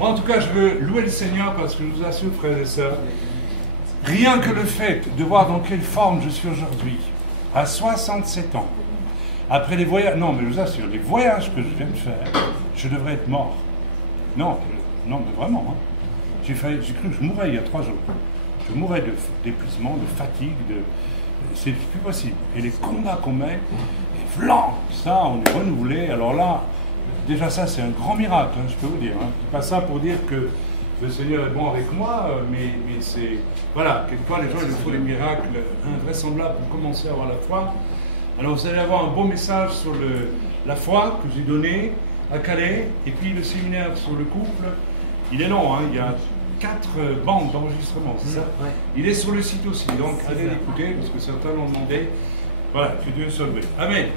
Moi, en tout cas, je veux louer le Seigneur parce que je vous assure, frères et sœurs, rien que le fait de voir dans quelle forme je suis aujourd'hui, à 67 ans, après les voyages, non, mais je vous assure, les voyages que je viens de faire, je devrais être mort. Non, non, mais vraiment. Hein. J'ai cru que je mourrais il y a 3 jours. Je mourrais d'épuisement, de fatigue, c'est plus possible. Et les combats qu'on met, et vlan, ça, on est renouvelé. Alors là, déjà ça, c'est un grand miracle, hein, je peux vous dire. Hein. Je dis pas ça pour dire que le Seigneur est bon avec moi, mais c'est... Voilà, quelquefois, les gens, il leur faut des miracles invraisemblables pour commencer à avoir la foi. Alors vous allez avoir un beau message sur la foi que j'ai donné à Calais, et puis le séminaire sur le couple. Il est long, hein, il y a 4 bandes d'enregistrement, c'est ça? Ouais. Il est sur le site aussi, donc allez l'écouter, parce que certains l'ont demandé. Voilà, que Dieu soit loué. Amen. Amen.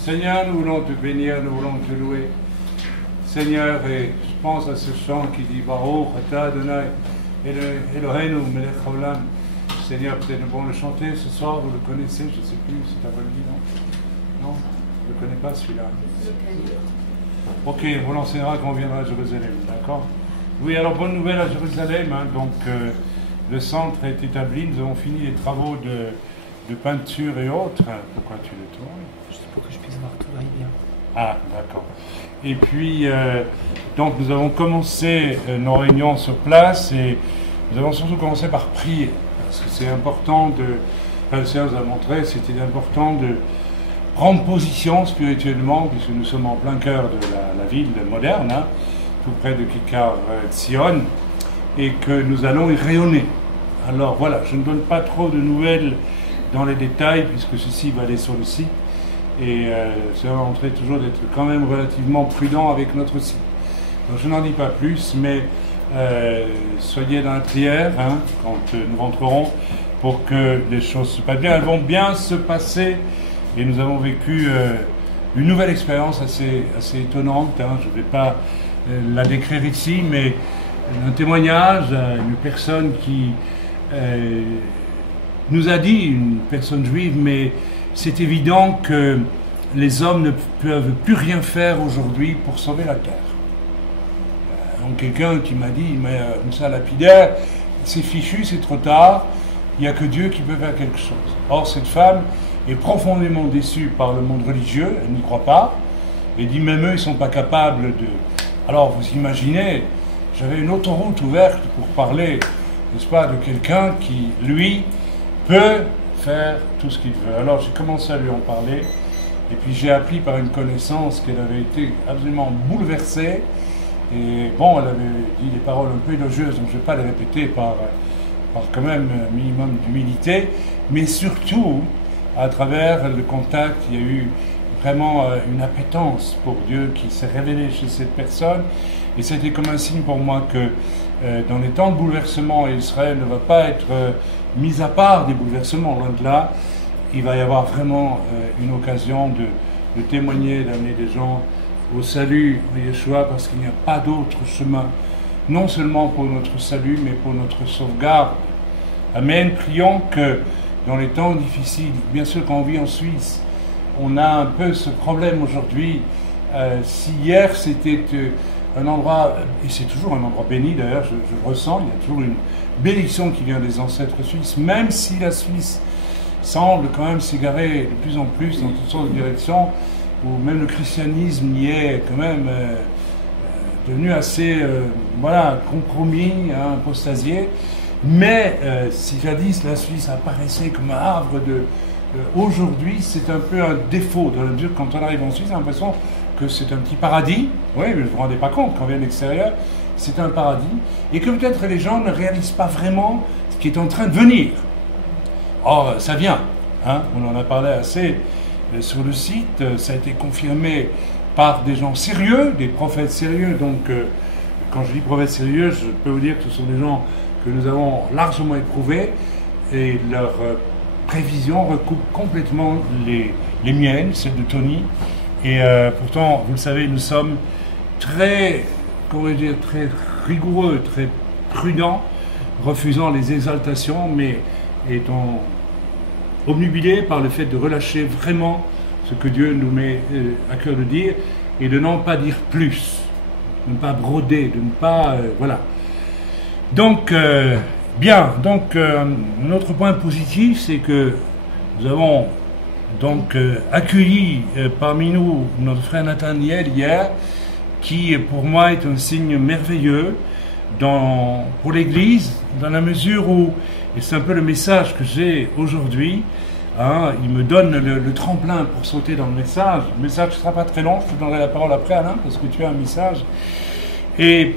Seigneur, nous voulons te bénir, nous voulons te louer. Seigneur, et je pense à ce chant qui dit Baruch Ata Adonai Eloheinu Melech Haolam. Seigneur, peut-être bon le chanter ce soir, vous le connaissez, je ne sais plus, c'est ta bonne vie, non? Non, je ne le connais pas celui-là. Ok, on vous l'enseignera quand on viendra à Jérusalem, d'accord? Oui, alors bonne nouvelle à Jérusalem, hein, donc le centre est établi, nous avons fini les travaux de peinture et autres. Pourquoi tu le tournes? Juste pour que je puisse voir tout aille bien. Ah, d'accord. Et puis, donc nous avons commencé nos réunions sur place et nous avons surtout commencé par prier, parce que c'est important le Seigneur nous a montré, c'était important de prendre position spirituellement, puisque nous sommes en plein cœur de la ville moderne, hein, tout près de Kikar Tzion, et que nous allons y rayonner. Alors voilà, je ne donne pas trop de nouvelles dans les détails, puisque ceci va aller sur le site, et ça va montrer toujours d'être quand même relativement prudent avec notre site. Donc je n'en dis pas plus, mais soyez dans la prière, hein, quand nous rentrerons, pour que les choses se passent bien. Elles vont bien se passer, et nous avons vécu une nouvelle expérience assez étonnante, hein. Je ne vais pas la décrire ici, mais un témoignage à une personne qui nous a dit, une personne juive, mais c'est évident que les hommes ne peuvent plus rien faire aujourd'hui pour sauver la terre. Donc quelqu'un qui m'a dit, mais Moussa Lapidaire, c'est fichu, c'est trop tard, il n'y a que Dieu qui peut faire quelque chose. Or cette femme est profondément déçue par le monde religieux, elle n'y croit pas, et dit même eux, ils ne sont pas capables de... Alors vous imaginez, j'avais une autoroute ouverte pour parler, n'est-ce pas, de quelqu'un qui, lui, peut faire tout ce qu'il veut. Alors j'ai commencé à lui en parler, et puis j'ai appris par une connaissance qu'elle avait été absolument bouleversée, et bon, elle avait dit des paroles un peu élogieuses, donc je ne vais pas les répéter par quand même un minimum d'humilité, mais surtout, à travers le contact, il y a eu vraiment une appétence pour Dieu qui s'est révélée chez cette personne, et c'était comme un signe pour moi que dans les temps de bouleversement, Israël ne va pas être mis à part des bouleversements, loin de là. Il va y avoir vraiment une occasion de témoigner, d'amener des gens au salut de Yeshua, parce qu'il n'y a pas d'autre chemin, non seulement pour notre salut, mais pour notre sauvegarde. Amen. Prions que dans les temps difficiles, bien sûr quand on vit en Suisse, on a un peu ce problème aujourd'hui. Si hier c'était un endroit, et c'est toujours un endroit béni d'ailleurs, je le ressens, il y a toujours une bénédiction qui vient des ancêtres suisses, même si la Suisse semble quand même s'égarer de plus en plus dans toutes sortes de directions, où même le christianisme y est quand même devenu assez compromis, hein, apostasié. Mais si jadis la Suisse apparaissait comme un havre aujourd'hui, c'est un peu un défaut, dans la mesure que quand on arrive en Suisse, on a l'impression que c'est un petit paradis. Oui, mais vous ne vous rendez pas compte, quand on vient de l'extérieur, c'est un paradis, et que peut-être les gens ne réalisent pas vraiment ce qui est en train de venir. Or, ça vient, hein, on en a parlé assez sur le site, ça a été confirmé par des gens sérieux, des prophètes sérieux. Donc, quand je dis prophètes sérieux, je peux vous dire que ce sont des gens que nous avons largement éprouvés, et leurs prévisions recoupent complètement les miennes, celles de Tony. Et pourtant, vous le savez, nous sommes très rigoureux, très prudents, refusant les exaltations, mais étant obnubilés par le fait de relâcher vraiment ce que Dieu nous met à cœur de dire, et de n'en pas dire plus, de ne pas broder, de ne pas... voilà. Donc, bien, donc, un autre point positif, c'est que nous avons donc accueilli parmi nous notre frère Nathaniel hier, qui pour moi est un signe merveilleux pour l'Église, dans la mesure où, et c'est un peu le message que j'ai aujourd'hui, hein, il me donne le tremplin pour sauter dans le message. Le message ne sera pas très long, je te donnerai la parole après, Alain, parce que tu as un message. Et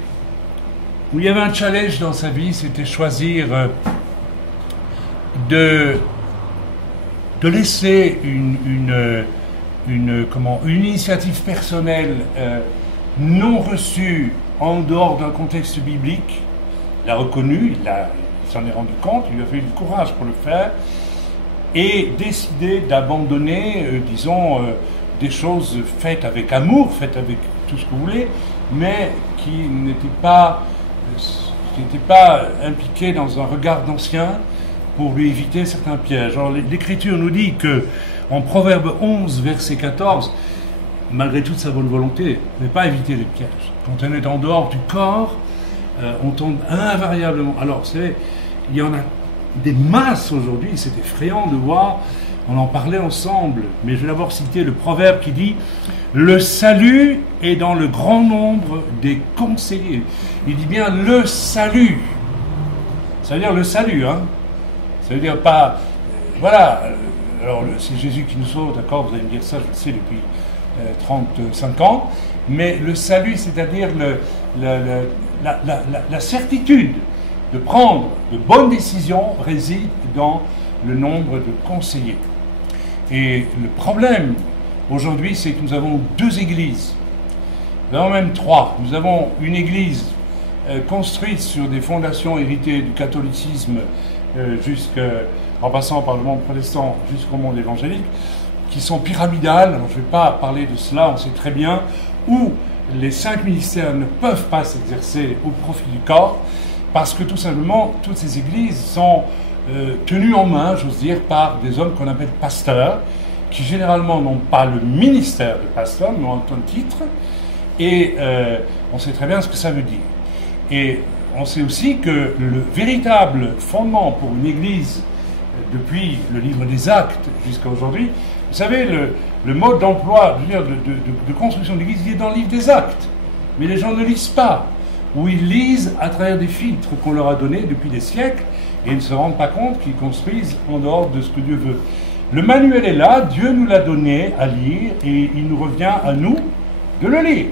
où il y avait un challenge dans sa vie, c'était choisir de laisser une initiative personnelle non reçue en dehors d'un contexte biblique. Il l'a reconnu, il s'en est rendu compte, il a fait du courage pour le faire, et décider d'abandonner, disons, des choses faites avec amour, faites avec tout ce que vous voulez, mais qui n'étaient pas impliquées dans un regard d'ancien pour lui éviter certains pièges. Alors l'Écriture nous dit que, en Proverbe 11, verset 14, malgré toute sa bonne volonté, ne pas éviter les pièges. Quand on est en dehors du corps, on tombe invariablement. Alors, vous savez, il y en a des masses aujourd'hui, c'est effrayant de voir, on en parlait ensemble, mais je vais d'abord citer le proverbe qui dit « Le salut est dans le grand nombre des conseillers ». Il dit bien « le salut ». Ça veut dire le salut, hein. Ça veut dire pas... Voilà, alors c'est Jésus qui nous sauve, d'accord, vous allez me dire ça, je le sais depuis 35 ans, mais le salut, c'est-à-dire la certitude de prendre de bonnes décisions réside dans le nombre de conseillers. Et le problème aujourd'hui, c'est que nous avons deux églises, nous avons même trois. Nous avons une église construite sur des fondations héritées du catholicisme en passant par le monde protestant jusqu'au monde évangélique, qui sont pyramidales. Alors, je ne vais pas parler de cela, on sait très bien, où les 5 ministères ne peuvent pas s'exercer au profit du corps, parce que tout simplement, toutes ces églises sont tenues en main, j'ose dire, par des hommes qu'on appelle pasteurs, qui généralement n'ont pas le ministère de pasteur, mais ont un titre, et on sait très bien ce que ça veut dire. Et on sait aussi que le véritable fondement pour une église, depuis le livre des Actes jusqu'à aujourd'hui, vous savez, le mode d'emploi, de construction d'église, il est dans le livre des Actes. Mais les gens ne lisent pas. Ou ils lisent à travers des filtres qu'on leur a donnés depuis des siècles, et ils ne se rendent pas compte qu'ils construisent en dehors de ce que Dieu veut. Le manuel est là, Dieu nous l'a donné à lire, et il nous revient à nous de le lire.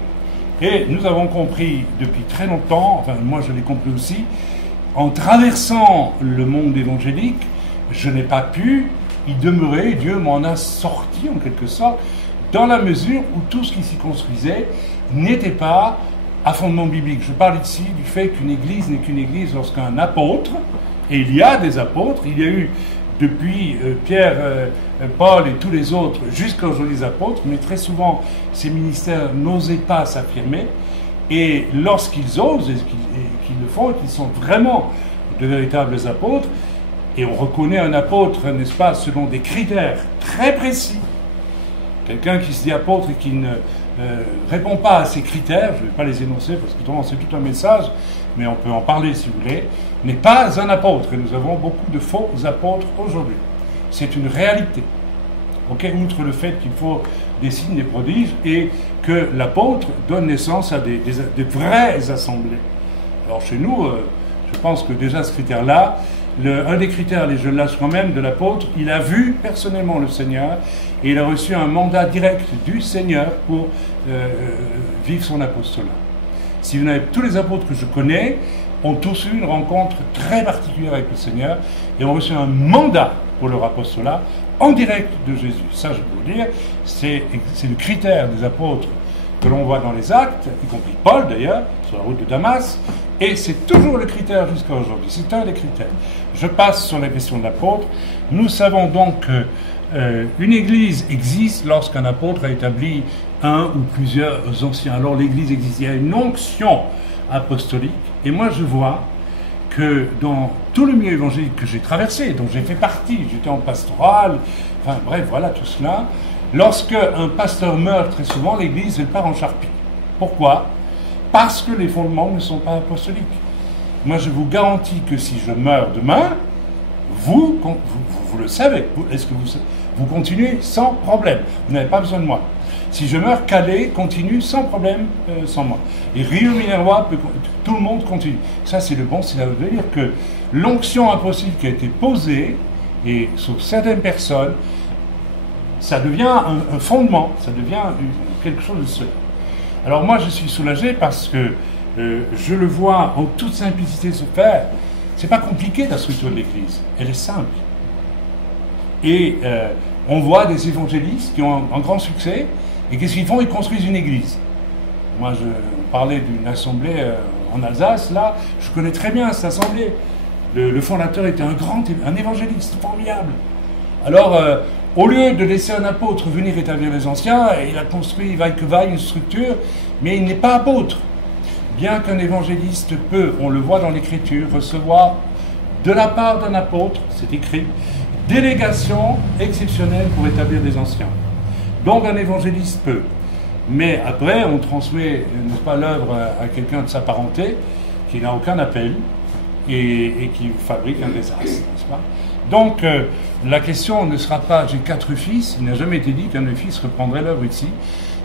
Et nous avons compris depuis très longtemps, enfin moi je l'ai compris aussi, en traversant le monde évangélique, je n'ai pas pu y demeurer, Dieu m'en a sorti en quelque sorte, dans la mesure où tout ce qui s'y construisait n'était pas à fondement biblique. Je parle ici du fait qu'une église n'est qu'une église lorsqu'un apôtre, et il y a des apôtres, il y a eu depuis Pierre, Paul et tous les autres jusqu'à aujourd'hui les apôtres, mais très souvent ces ministères n'osaient pas s'affirmer, et lorsqu'ils osent et qu'ils le font, qu'ils sont vraiment de véritables apôtres, et on reconnaît un apôtre, n'est-ce pas, selon des critères très précis. Quelqu'un qui se dit apôtre et qui ne répond pas à ces critères, je ne vais pas les énoncer parce que c'est tout un message, mais on peut en parler si vous voulez, n'est pas un apôtre. Et nous avons beaucoup de faux apôtres aujourd'hui. C'est une réalité. Okay, outre le fait qu'il faut des signes, des prodiges, et que l'apôtre donne naissance à des vraies assemblées. Alors chez nous, je pense que déjà ce critère-là, un des critères, et je lâche quand même, de l'apôtre, il a vu personnellement le Seigneur et il a reçu un mandat direct du Seigneur pour vivre son apostolat. Si vous n'avez, tous les apôtres que je connais ont tous eu une rencontre très particulière avec le Seigneur et ont reçu un mandat pour leur apostolat en direct de Jésus. Ça, je peux vous dire, c'est le critère des apôtres que l'on voit dans les Actes, y compris Paul d'ailleurs, sur la route de Damas, et c'est toujours le critère jusqu'à aujourd'hui. C'est un des critères. Je passe sur la question de l'apôtre. Nous savons donc qu'une église existe lorsqu'un apôtre a établi un ou plusieurs anciens. Alors l'église existe. Il y a une onction apostolique. Et moi je vois que dans tout le milieu évangélique que j'ai traversé, dont j'ai fait partie, j'étais en pastoral, enfin bref, voilà tout cela, lorsque un pasteur meurt, très souvent, l'église elle part en charpie. Pourquoi ? Parce que les fondements ne sont pas apostoliques. Moi, je vous garantis que si je meurs demain, vous le savez. Est-ce que vous continuez sans problème? Vous n'avez pas besoin de moi. Si je meurs, Calais continue sans problème, sans moi. Et Rio Minervois, tout le monde continue. Ça, c'est le bon signe. Ça veut dire que l'onction apostolique qui a été posée, et sur certaines personnes, ça devient un fondement, ça devient quelque chose de solide. Alors moi, je suis soulagé parce que je le vois en toute simplicité se faire. C'est pas compliqué la structure de l'Église, elle est simple. Et on voit des évangélistes qui ont un grand succès, et qu'est-ce qu'ils font? Ils construisent une église. Moi, je parlais d'une assemblée en Alsace, là, je connais très bien cette assemblée. Le fondateur était un évangéliste formidable. Alors, Au lieu de laisser un apôtre venir établir les anciens, il a construit vaille que vaille une structure, mais il n'est pas apôtre. Bien qu'un évangéliste peut, on le voit dans l'Écriture, recevoir de la part d'un apôtre, c'est écrit, délégation exceptionnelle pour établir des anciens. Donc un évangéliste peut. Mais après, on transmet, n'est-ce pas, l'œuvre à quelqu'un de sa parenté qui n'a aucun appel et qui fabrique un désastre, n'est-ce pas? Donc, la question ne sera pas « j'ai 4 fils », il n'a jamais été dit qu'un de mes fils reprendrait l'œuvre ici.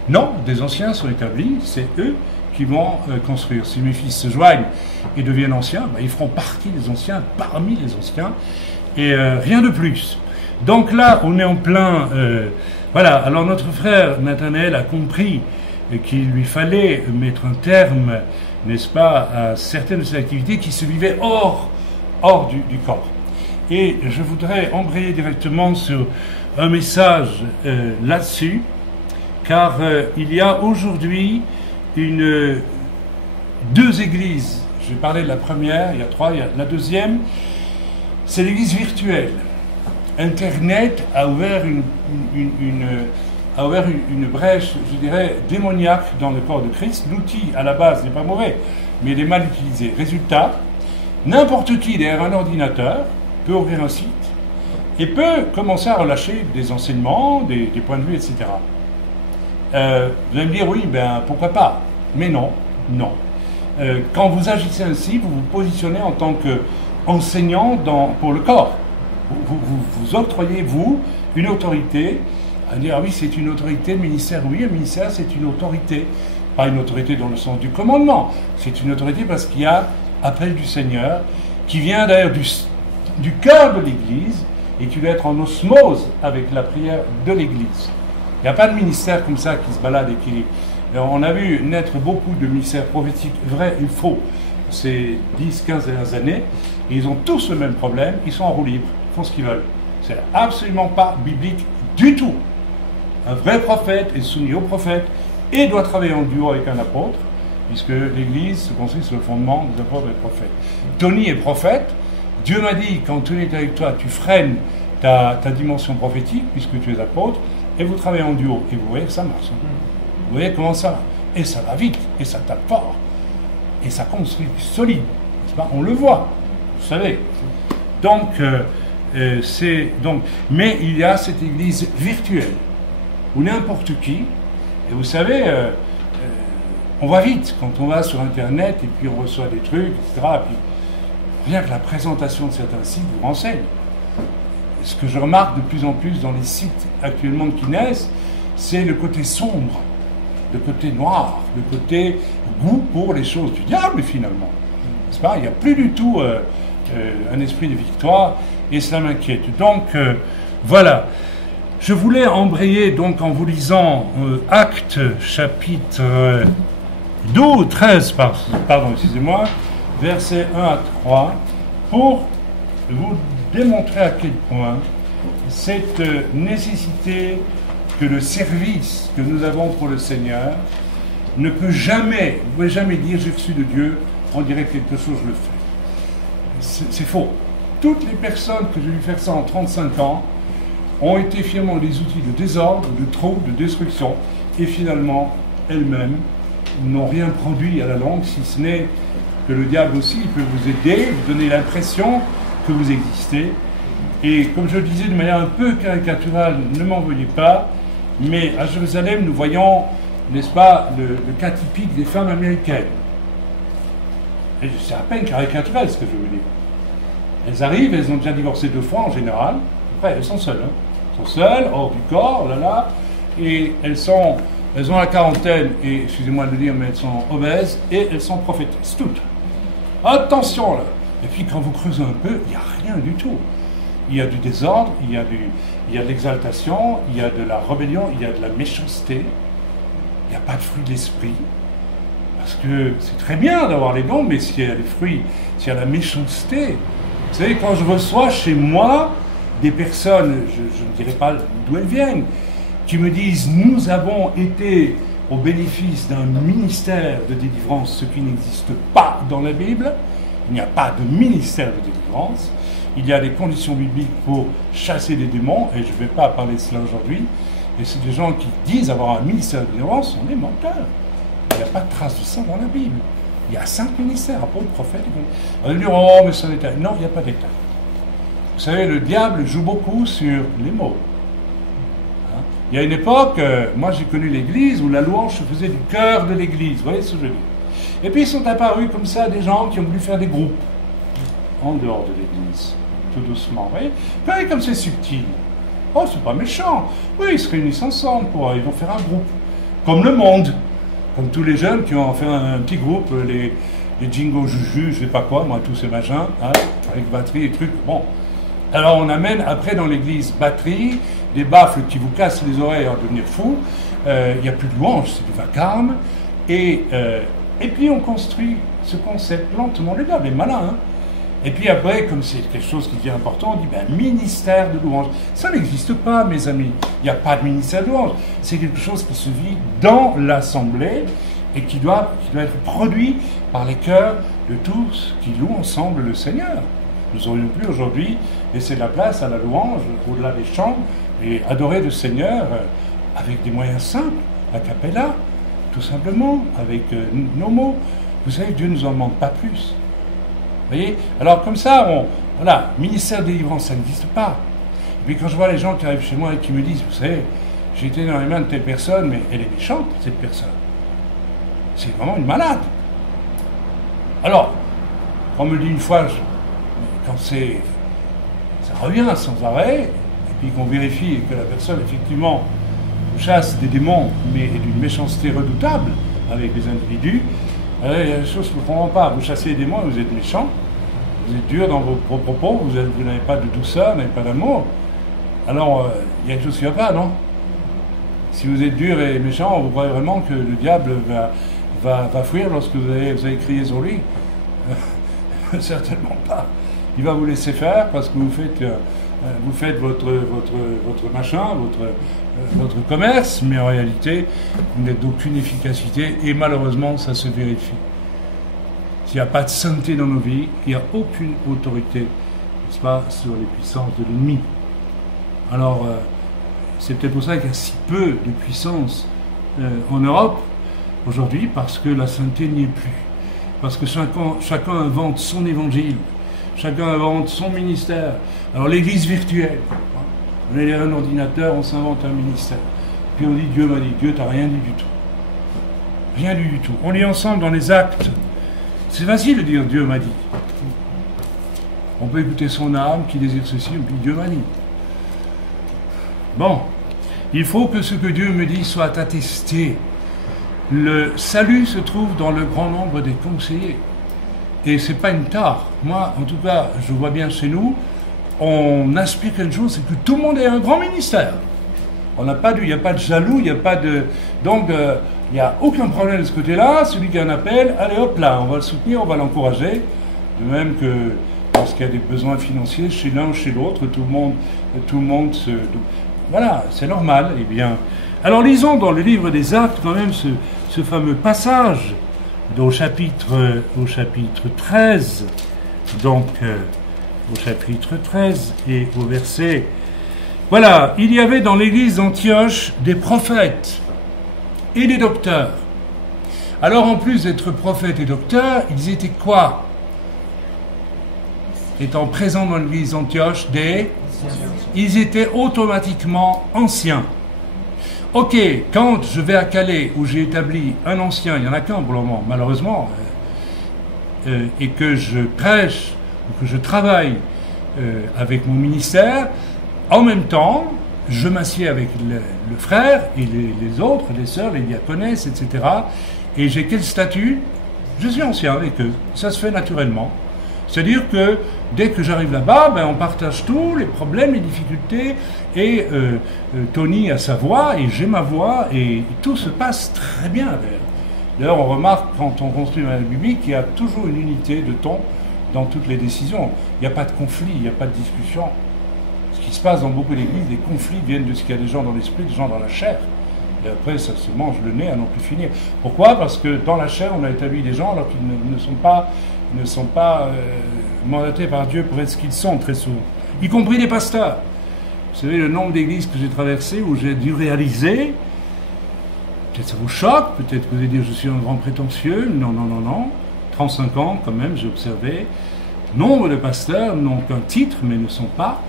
Non, des anciens sont établis, c'est eux qui vont construire. Si mes fils se joignent et deviennent anciens, ben, ils feront partie des anciens, parmi les anciens, et rien de plus. Donc là, on est en plein... voilà, alors notre frère Nathanaël a compris qu'il lui fallait mettre un terme, n'est-ce pas, à certaines de ces activités qui se vivaient hors du corps. Et je voudrais embrayer directement sur un message là-dessus, car il y a aujourd'hui deux églises. Je vais parler de la première, il y a 3, il y a la deuxième, c'est l'église virtuelle. Internet a ouvert une brèche, je dirais, démoniaque dans le corps de Christ. L'outil, à la base, n'est pas mauvais, mais il est mal utilisé. Résultat, n'importe qui derrière un ordinateur peut ouvrir un site et peut commencer à relâcher des enseignements, des points de vue, etc. Vous allez me dire, oui, ben pourquoi pas? Mais non. Quand vous agissez ainsi, vous vous positionnez en tant qu'enseignant pour le corps. Vous octroyez, vous, une autorité, à dire, ah oui, c'est une autorité, le ministère, oui, le ministère, c'est une autorité. Pas une autorité dans le sens du commandement, c'est une autorité parce qu'il y a appel du Seigneur, qui vient d'ailleurs du cœur de l'Église, et qui doit être en osmose avec la prière de l'Église. Il n'y a pas de ministère comme ça qui se balade et qui... On a vu naître beaucoup de ministères prophétiques vrais et faux ces 10-15 dernières années, et ils ont tous le même problème, ils sont en roue libre, ils font ce qu'ils veulent. C'est absolument pas biblique du tout. Un vrai prophète est soumis au prophète et doit travailler en duo avec un apôtre, puisque l'Église se construit sur le fondement des apôtres et des prophètes. Tony est prophète. Dieu m'a dit, quand Tony est avec toi, tu freines ta dimension prophétique, puisque tu es apôtre, et vous travaillez en duo. Et vous voyez que ça marche. Vous voyez comment ça va. Et ça va vite, et ça tape fort, et ça construit solide. N'est-ce pas? On le voit, vous savez. Donc, mais il y a cette église virtuelle, où n'importe qui, et vous savez, on va vite quand on va sur Internet, et puis on reçoit des trucs, etc. Et puis, rien que la présentation de certains sites vous renseigne. Ce que je remarque de plus en plus dans les sites actuellement qui naissent, c'est le côté sombre, le côté noir, le côté goût pour les choses du diable finalement. N'est-ce pas? Il n'y a plus du tout un esprit de victoire et cela m'inquiète. Donc voilà. Je voulais embrayer donc en vous lisant Actes chapitre 13, pardon, excusez-moi, versets 1 à 3, pour vous démontrer à quel point cette nécessité que le service que nous avons pour le Seigneur ne peut jamais, vous ne pouvez jamais dire j'ai reçu de Dieu, on dirait quelque chose, je le fais. C'est faux. Toutes les personnes que j'ai vu faire ça en 35 ans ont été finalement des outils de désordre, de trouble, de destruction, et finalement, elles-mêmes n'ont rien produit à la longue, si ce n'est que le diable aussi, il peut vous aider, vous donner l'impression que vous existez. Et comme je le disais de manière un peu caricaturale, ne m'en veuillez pas, mais à Jérusalem, nous voyons, n'est-ce pas, le cas typique des femmes américaines. Et c'est à peine caricatural ce que je veux dire. Elles arrivent, elles ont déjà divorcé 2 fois en général, après elles sont seules. Elles sont seules, hors du corps, et elles ont la quarantaine, et excusez-moi de le dire, mais elles sont obèses, et elles sont prophétesses, toutes. Attention là. Et puis quand vous creusez un peu, il n'y a rien du tout. Il y a du désordre, il y a de l'exaltation, il y a de la rébellion, il y a de la méchanceté, il n'y a pas de fruit de l'esprit. Parce que c'est très bien d'avoir les dons, mais s'il y a les fruits, s'il y a la méchanceté, vous savez, quand je reçois chez moi des personnes, je ne dirais pas d'où elles viennent, qui me disent « Nous avons été au bénéfice d'un ministère de délivrance, ce qui n'existe pas dans la Bible. Il n'y a pas de ministère de délivrance. il y a des conditions bibliques pour chasser des démons, et je ne vais pas parler de cela aujourd'hui. Et c'est des gens qui disent avoir un ministère de délivrance sont des menteurs. Il n'y a pas de trace de ça dans la Bible. Il y a 5 ministères, apôtres, prophètes. On va dire, oh, mais c'est un détail. Non, il n'y a pas d'état. Vous savez, le diable joue beaucoup sur les mots. Hein? Il y a une époque, moi j'ai connu l'église où la louange se faisait du cœur de l'église. Vous voyez ce que je veux dire? Et puis ils sont apparus comme ça des gens qui ont voulu faire des groupes en dehors de l'église, tout doucement. Vous voyez? Vous voyez comme c'est subtil. Oh, c'est pas méchant. Oui, ils se réunissent ensemble, ils vont faire un groupe. Comme le monde. Comme tous les jeunes qui ont fait un petit groupe, les Jingo Juju, je sais pas quoi, moi, tous ces machins, hein, avec batterie et trucs. Bon. Alors on amène après dans l'église batterie, des baffles qui vous cassent les oreilles à devenir fou. Il n'y a plus de louange, c'est du vacarme. Et puis on construit ce concept lentement. Le diable est malin, hein. Et puis après, comme c'est quelque chose qui devient important, on dit ministère de louange. Ça n'existe pas, mes amis. Il n'y a pas de ministère de louange. C'est quelque chose qui se vit dans l'assemblée et qui doit être produit par les cœurs de tous qui louent ensemble le Seigneur. Nous aurions pu aujourd'hui laisser de la place à la louange au-delà des chants et adorer le Seigneur avec des moyens simples, a cappella, tout simplement, avec nos mots. Vous savez, Dieu ne nous en demande pas plus. Vous voyez? Alors comme ça, voilà, ministère de délivrance, ça n'existe pas. Et puis quand je vois les gens qui arrivent chez moi et qui me disent, vous savez, j'ai été dans les mains de telle personne, mais elle est méchante, cette personne. C'est vraiment une malade. Alors, on me dit une fois, quand ça revient sans arrêt, et puis qu'on vérifie que la personne, effectivement, chasse des démons, mais d'une méchanceté redoutable avec les individus, il y a des choses que je ne comprends pas. Vous chassez les démons et vous êtes méchant, vous êtes dur dans vos propos, vous n'avez pas de douceur, vous n'avez pas d'amour. Alors, il y a quelque chose qui ne va pas, non? Si vous êtes dur et méchant, vous croyez vraiment que le diable va fuir lorsque vous avez crié sur lui? Certainement pas. Il va vous laisser faire parce que vous faites votre machin, votre commerce, mais en réalité, vous n'êtes d'aucune efficacité et malheureusement, ça se vérifie. S'il n'y a pas de sainteté dans nos vies, il n'y a aucune autorité, n'est-ce pas, sur les puissances de l'ennemi. Alors, c'est peut-être pour ça qu'il y a si peu de puissance en Europe aujourd'hui, parce que la sainteté n'y est plus. Parce que chacun invente son évangile, chacun invente son ministère. Alors l'église virtuelle, on est un ordinateur, on s'invente un ministère. Puis on dit Dieu m'a dit, Dieu t'as rien dit du tout. Rien dit du tout. On lit ensemble dans les actes. C'est facile de dire Dieu m'a dit. On peut écouter son âme qui désire ceci, et puis Dieu m'a dit. Bon, il faut que ce que Dieu me dit soit attesté. Le salut se trouve dans le grand nombre des conseillers. Et c'est pas une tare. Moi, en tout cas, je vois bien chez nous, on aspire quelque chose, c'est que tout le monde ait un grand ministère. Il n'y a pas de jaloux, il n'y a pas de... Donc, il n'y a aucun problème de ce côté-là. Celui qui a un appel, allez hop là, on va le soutenir, on va l'encourager. De même que lorsqu'il y a des besoins financiers chez l'un ou chez l'autre, tout le monde se... Voilà, c'est normal. Eh bien, alors lisons dans le livre des Actes quand même ce fameux passage au chapitre 13, donc au chapitre 13 et au verset... Voilà, il y avait dans l'église d'Antioche des prophètes et des docteurs. Alors en plus d'être prophètes et docteurs, ils étaient quoi? Étant présents dans l'église d'Antioche, ils étaient automatiquement anciens. Ok, quand je vais à Calais, où j'ai établi un ancien, il n'y en a qu'un pour le moment, malheureusement, et que je prêche, ou que je travaille avec mon ministère, en même temps, je m'assieds avec le frère et les autres, les sœurs, les diaconesses, etc. Et j'ai quel statut? Je suis ancien avec eux. Ça se fait naturellement. C'est-à-dire que dès que j'arrive là-bas, on partage tout, les problèmes, les difficultés, et Tony a sa voix, et j'ai ma voix, et tout se passe très bien. D'ailleurs, on remarque, quand on construit une biblique, qu'il y a toujours une unité de ton dans toutes les décisions. Il n'y a pas de conflit, il n'y a pas de discussion. Ce qui se passe dans beaucoup d'églises, les conflits viennent de ce qu'il y a des gens dans l'esprit, des gens dans la chair. Et après, ça se mange le nez à n'en plus finir. Pourquoi? Parce que dans la chair, on a établi des gens alors qu'ils ne sont pas mandatés par Dieu pour être ce qu'ils sont très souvent, y compris les pasteurs. Vous savez, le nombre d'églises que j'ai traversées, où j'ai dû réaliser, peut-être ça vous choque, peut-être que vous allez dire je suis un grand prétentieux, non, 35 ans quand même, j'ai observé, nombre de pasteurs n'ont qu'un titre, mais ne sont pas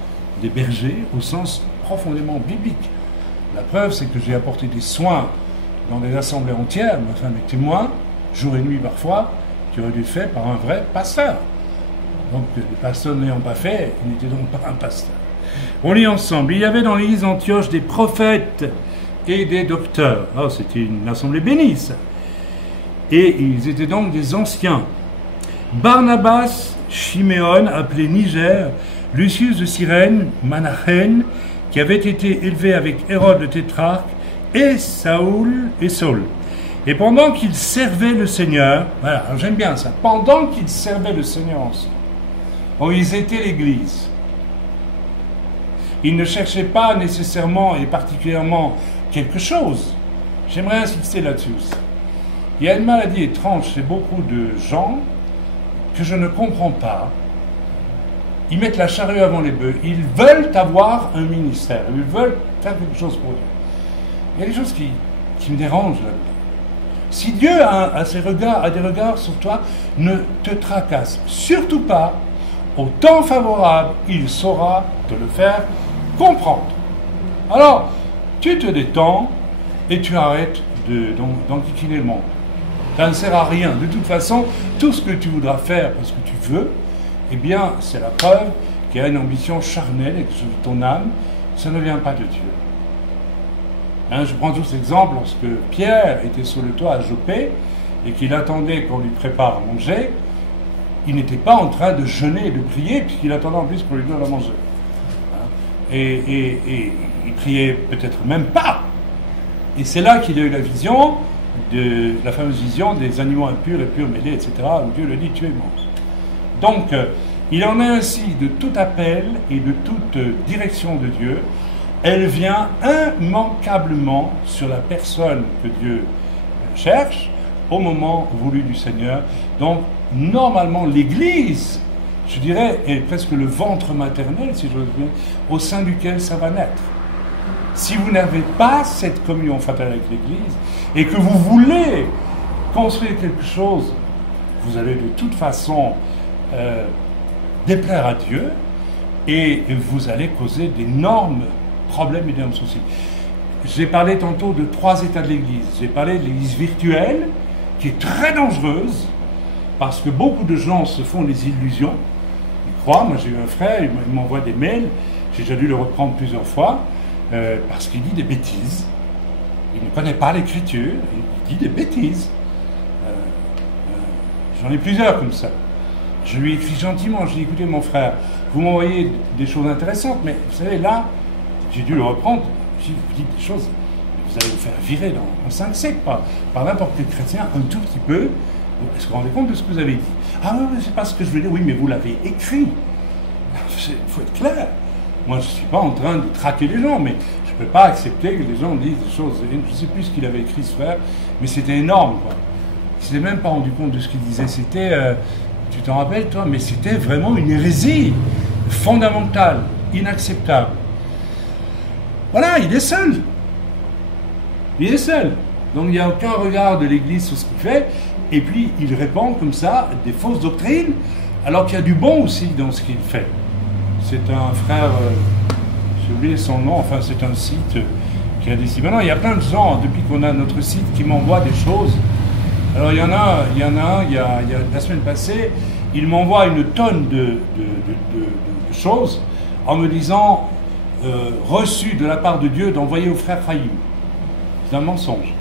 des bergers au sens profondément biblique. La preuve, c'est que j'ai apporté des soins dans des assemblées entières, ma femme est témoin, jour et nuit parfois, qui auraient dû être faits par un vrai pasteur. Donc, les pasteurs ne l'ayant pas fait, il n'était donc pas un pasteur. On lit ensemble. Il y avait dans l'église d'Antioche des prophètes et des docteurs. Oh, c'était une assemblée bénie, ça. Et ils étaient donc des anciens. Barnabas, Chiméon, appelé Niger, Lucius de Cyrène, Manachène, qui avait été élevé avec Hérode le tétrarque, et Saül. Et pendant qu'ils servaient le Seigneur, voilà, j'aime bien ça, pendant qu'ils servaient le Seigneur ensemble, bon, ils étaient l'Église. Ils ne cherchaient pas nécessairement et particulièrement quelque chose. J'aimerais insister là-dessus aussi. Il y a une maladie étrange chez beaucoup de gens que je ne comprends pas. Ils mettent la charrue avant les bœufs. Ils veulent avoir un ministère. Ils veulent faire quelque chose pour Dieu. Il y a des choses qui me dérangent là-dedans. Si Dieu a des regards sur toi, ne te tracasse surtout pas. Au temps favorable, il saura te le faire comprendre. Alors, tu te détends et tu arrêtes d'enquiquiner le monde. Ça ne sert à rien. De toute façon, tout ce que tu voudras faire parce que tu veux, eh bien, c'est la preuve qu'il y a une ambition charnelle et que ton âme, ça ne vient pas de Dieu. Hein, je prends tous exemples lorsque Pierre était sur le toit à Joppé et qu'il attendait qu'on lui prépare à manger, il n'était pas en train de jeûner et de prier puisqu'il attendait en plus qu'on lui donne à manger. Hein, et il priait peut-être même pas. Et c'est là qu'il a eu la vision, la fameuse vision des animaux impurs et purs mêlés, etc., où Dieu le dit, tu es mort. Donc, il en est ainsi de tout appel et de toute direction de Dieu. Elle vient immanquablement sur la personne que Dieu cherche au moment voulu du Seigneur. Donc, normalement, l'Église, je dirais, est presque le ventre maternel, si j'ose dire, au sein duquel ça va naître. Si vous n'avez pas cette communion fatale avec l'Église et que vous voulez construire quelque chose, vous allez de toute façon déplaire à Dieu et vous allez causer d'énormes problèmes et d'énormes soucis. J'ai parlé tantôt de 3 états de l'Église. J'ai parlé de l'Église virtuelle, qui est très dangereuse, parce que beaucoup de gens se font des illusions. Ils croient, moi j'ai eu un frère, il m'envoie des mails, j'ai déjà dû le reprendre plusieurs fois, parce qu'il dit des bêtises. Il ne connaît pas l'Écriture, il dit des bêtises. J'en ai plusieurs comme ça. Je lui écris gentiment, je lui dis, écoutez mon frère, vous m'envoyez des choses intéressantes, mais vous savez, là, j'ai dû le reprendre, je vous dis des choses, vous allez vous faire virer dans 5 siècles par n'importe quel chrétien, un tout petit peu. Est-ce que vous vous rendez compte de ce que vous avez dit? Ah oui, c'est pas ce que je veux dire, oui, mais vous l'avez écrit. Il faut être clair. Moi, je ne suis pas en train de traquer les gens, mais je ne peux pas accepter que les gens disent des choses. Je ne sais plus ce qu'il avait écrit, ce frère, mais c'était énorme, quoi. Il ne s'était même pas rendu compte de ce qu'il disait. C'était, tu t'en rappelles, toi, mais c'était vraiment une hérésie fondamentale, inacceptable. Voilà, il est seul. Il est seul. Donc il n'y a aucun regard de l'Église sur ce qu'il fait. Et puis il répand comme ça des fausses doctrines, alors qu'il y a du bon aussi dans ce qu'il fait. C'est un frère, j'ai oublié son nom, enfin c'est un site qui a décidé. Maintenant il y a plein de gens, depuis qu'on a notre site, qui m'envoient des choses. Alors il y en a la semaine passée, il m'envoie une tonne de choses en me disant reçu de la part de Dieu d'envoyer au frère Chaim. C'est un mensonge.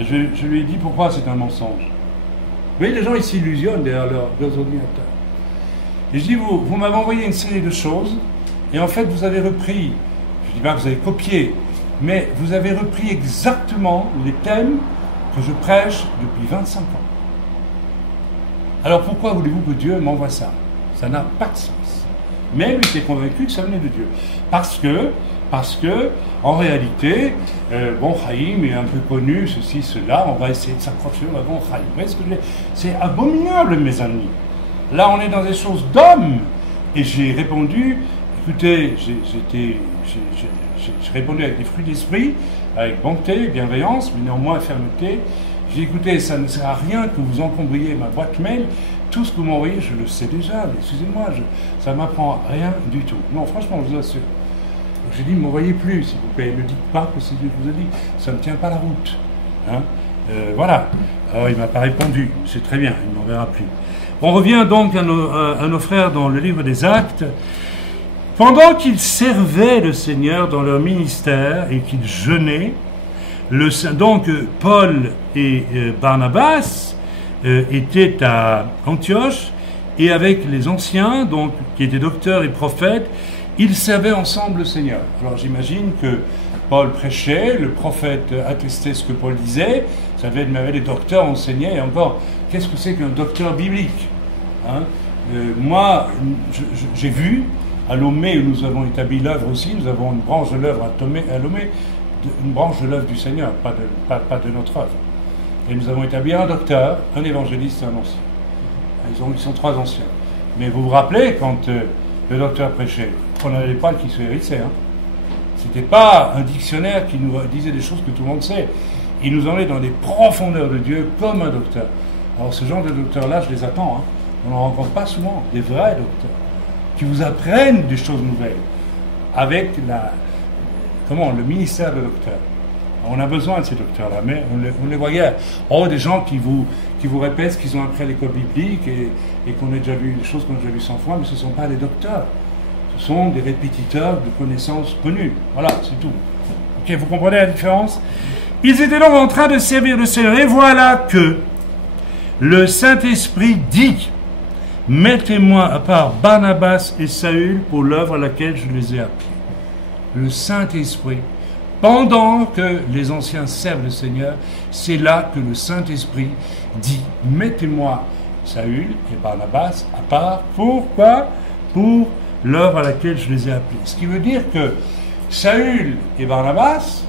Et je lui ai dit pourquoi c'est un mensonge. Vous voyez, les gens ils s'illusionnent derrière leurs ordinateurs. Et je dis, vous m'avez envoyé une série de choses, et en fait vous avez repris, je ne dis pas que vous avez copié, mais vous avez repris exactement les thèmes que je prêche depuis 25 ans. Alors pourquoi voulez-vous que Dieu m'envoie ça? Ça n'a pas de sens. Mais lui était convaincu que ça venait de Dieu. Parce que en réalité, Chaim est un peu connu, ceci, cela, on va essayer de s'accrocher au bon Chaim. C'est abominable, mes amis. Là, on est dans des choses d'hommes. Et j'ai répondu, écoutez, j'ai répondu avec des fruits d'esprit, avec bonté, bienveillance, mais néanmoins fermeté. J'ai dit, écoutez, ça ne sert à rien que vous encombriez ma boîte mail. Tout ce que vous m'envoyez, je le sais déjà. Excusez-moi, ça ne m'apprend rien du tout. Non, franchement, je vous assure. J'ai dit, ne m'envoyez plus, s'il vous plaît. Ne dites pas que c'est Dieu qui vous a dit. Ça ne tient pas la route. Hein, voilà. Alors, il ne m'a pas répondu. C'est très bien, il ne m'enverra plus. On revient donc à nos frères dans le livre des Actes. Pendant qu'ils servaient le Seigneur dans leur ministère et qu'ils jeûnaient, donc Paul et Barnabas étaient à Antioche, et avec les anciens, donc, qui étaient docteurs et prophètes, ils servaient ensemble le Seigneur. Alors j'imagine que Paul prêchait, le prophète attestait ce que Paul disait, ça devait être les docteurs enseignaient, et encore, qu'est-ce que c'est qu'un docteur biblique, hein? Moi, j'ai vu, à Lomé, où nous avons établi l'œuvre aussi, nous avons une branche de l'œuvre à Lomé, une branche de l'œuvre du Seigneur, pas de notre œuvre. Et nous avons établi un docteur, un évangéliste et un ancien. Ils sont 3 anciens. Mais vous vous rappelez, quand le docteur prêchait, on n'avait pas le qui se hérissait. Hein. C'était pas un dictionnaire qui nous disait des choses que tout le monde sait. Il nous emmenait dans des profondeurs de Dieu comme un docteur. Alors ce genre de docteurs-là, je les attends. Hein. On n'en rencontre pas souvent, des vrais docteurs, qui vous apprennent des choses nouvelles, avec le ministère de docteur. On a besoin de ces docteurs-là, mais on les voit guère. Des gens qui vous répètent ce qu'ils ont appris à l'école biblique et qu'on a déjà vu, des choses qu'on a déjà vues 100 fois, mais ce ne sont pas des docteurs. Ce sont des répétiteurs de connaissances connues. Voilà, c'est tout. Ok, vous comprenez la différence? Ils étaient donc en train de servir le Seigneur. Et voilà que le Saint-Esprit dit, mettez-moi à part Barnabas et Saül pour l'œuvre à laquelle je les ai appelés. Le Saint-Esprit, pendant que les anciens servent le Seigneur, c'est là que le Saint-Esprit dit, mettez-moi Saül et Barnabas à part. Pourquoi? Pour l'œuvre à laquelle je les ai appelés. Ce qui veut dire que Saül et Barnabas,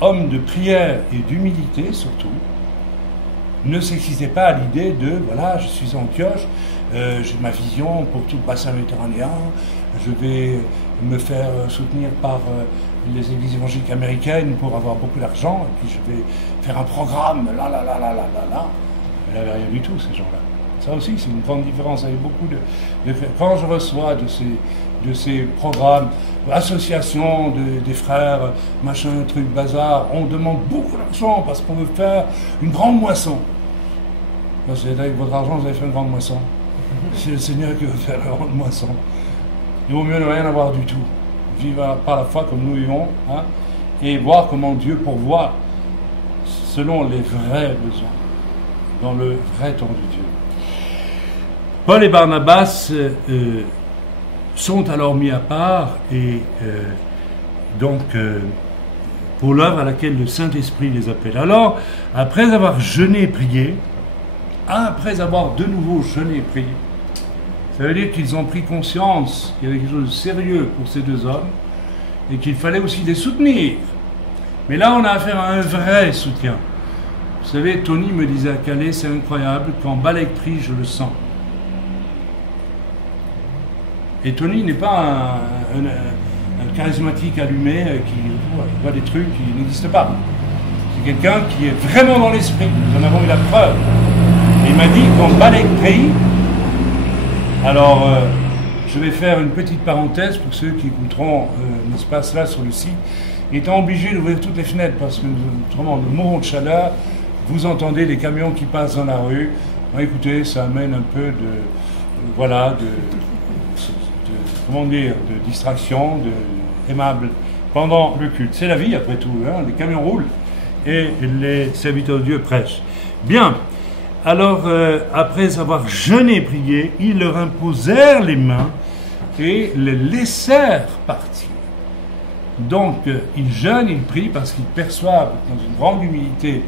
hommes de prière et d'humilité surtout, ne s'excitaient pas à l'idée de, voilà, je suis à Antioche, j'ai ma vision pour tout le bassin méditerranéen, je vais me faire soutenir par les églises évangéliques américaines pour avoir beaucoup d'argent, et puis je vais faire un programme, là. Il n'y avait rien du tout, ces gens-là. Ça aussi, c'est une grande différence avec beaucoup de... Quand je reçois de ces programmes, associations des frères, machin, truc, bazar, on demande beaucoup d'argent parce qu'on veut faire une grande moisson. Avec votre argent, vous avez fait une grande moisson. C'est le Seigneur qui veut faire la grande moisson. Il vaut mieux ne rien avoir du tout. Vivre par la foi comme nous vivons, hein, et voir comment Dieu pourvoit selon les vrais besoins, dans le vrai temps de Dieu. Paul et Barnabas sont alors mis à part et pour l'œuvre à laquelle le Saint-Esprit les appelle. Alors, après avoir jeûné et prié, après avoir de nouveau jeûné et prié, ça veut dire qu'ils ont pris conscience qu'il y avait quelque chose de sérieux pour ces 2 hommes et qu'il fallait aussi les soutenir. Mais là, on a affaire à un vrai soutien. Vous savez, Tony me disait à Calais, c'est incroyable, quand Balek prie, je le sens. Et Tony n'est pas un charismatique allumé qui voit des trucs qui n'existent pas. C'est quelqu'un qui est vraiment dans l'esprit. Nous en avons eu la preuve. Et il m'a dit, quand Balek prie, alors je vais faire une petite parenthèse pour ceux qui écouteront ce qui se passe là sur le site, étant obligé d'ouvrir toutes les fenêtres parce que autrement nous mourons de chaleur, vous entendez les camions qui passent dans la rue, bon, écoutez, ça amène un peu de distraction, aimable pendant le culte. C'est la vie après tout, hein, les camions roulent et les serviteurs de Dieu prêchent. Bien, alors après avoir jeûné et prié, ils leur imposèrent les mains et les laissèrent partir. Donc ils jeûnent, ils prient parce qu'ils perçoivent dans une grande humilité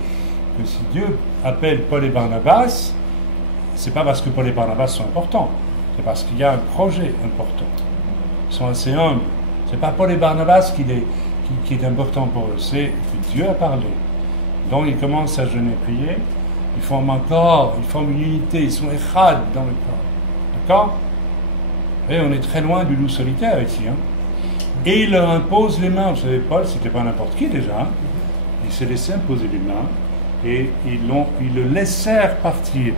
que si Dieu appelle Paul et Barnabas, c'est pas parce que Paul et Barnabas sont importants, c'est parce qu'il y a un projet important. Ils sont assez humbles. C'est pas Paul et Barnabas qui est important pour eux, c'est que Dieu a parlé. Donc ils commencent à jeûner et prier, ils forment un corps, ils forment une unité, ils sont echad dans le corps. D'accord? Et on est très loin du loup solitaire ici. Hein. Et il leur impose les mains. Vous savez, Paul, c'était pas n'importe qui déjà. Hein. Il s'est laissé imposer les mains et ils le laissèrent partir.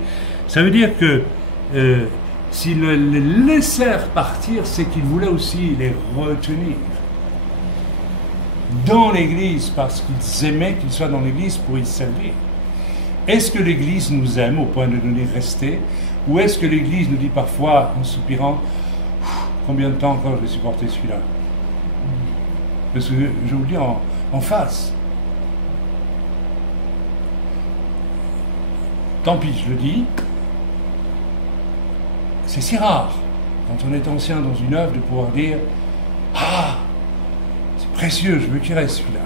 Ça veut dire que s'ils les laissèrent partir, c'est qu'ils voulaient aussi les retenir dans l'Église parce qu'ils aimaient qu'ils soient dans l'Église pour y servir. Est-ce que l'Église nous aime au point de nous dire rester, ou est-ce que l'Église nous dit parfois en soupirant combien de temps encore je vais supporter celui-là? Parce que je vous le dis en face. Tant pis, je le dis. C'est si rare, quand on est ancien dans une œuvre, de pouvoir dire « Ah, c'est précieux, je veux qu'il reste celui-là. »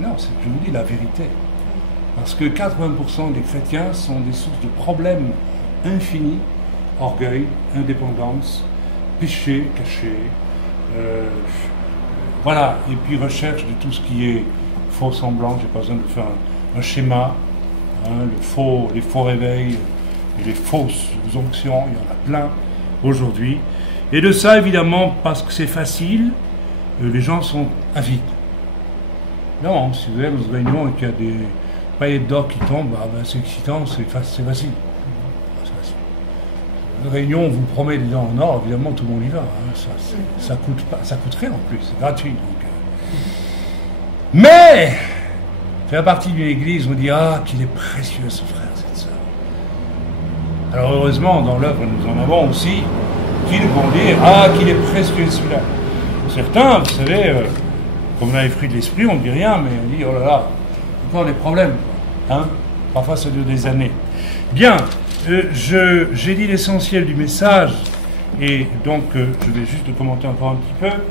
Non, je vous dis la vérité. Parce que 80% des chrétiens sont des sources de problèmes infinis, orgueil, indépendance, péché caché, voilà, et puis recherche de tout ce qui est faux semblant. J'ai pas besoin de faire un schéma, hein, les faux réveils et les fausses onctions, il y en a plein aujourd'hui. Et de ça, évidemment, parce que c'est facile, les gens sont avides. Non, si vous allez dans une réunion et qu'il y a des paillettes d'or qui tombent, c'est excitant, c'est facile. Une réunion, on vous promet des dents en or, évidemment, tout le monde y va. Hein. Ça coûte rien en plus, c'est gratuit. Donc, Mais, faire partie d'une église, on dit, ah, qu'il est précieux ce frère, cette sœur. Alors heureusement, dans l'œuvre, nous en avons aussi qui nous vont dire, ah, qu'il est précieux celui-là. Certains, vous savez, comme on a les fruits de l'esprit, on ne dit rien, mais on dit, oh là là, encore des problèmes. Hein. Parfois, ça dure des années. Bien. J'ai dit l'essentiel du message et donc je vais juste le commenter encore un petit peu.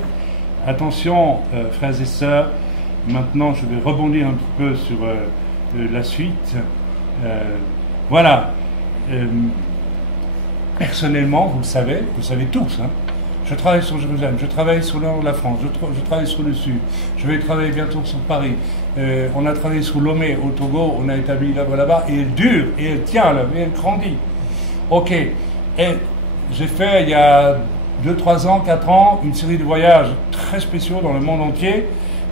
Attention, frères et sœurs, maintenant je vais rebondir un petit peu sur la suite. Voilà. Personnellement, vous le savez tous, hein, je travaille sur Jérusalem, je travaille sur le nord de la France, je travaille sur le sud, je vais travailler bientôt sur Paris. On a travaillé sur Lomé, au Togo, on a établi là-bas, et elle dure, et elle tient, et elle grandit. Ok, et j'ai fait il y a 2, 3 ans, 4 ans, une série de voyages très spéciaux dans le monde entier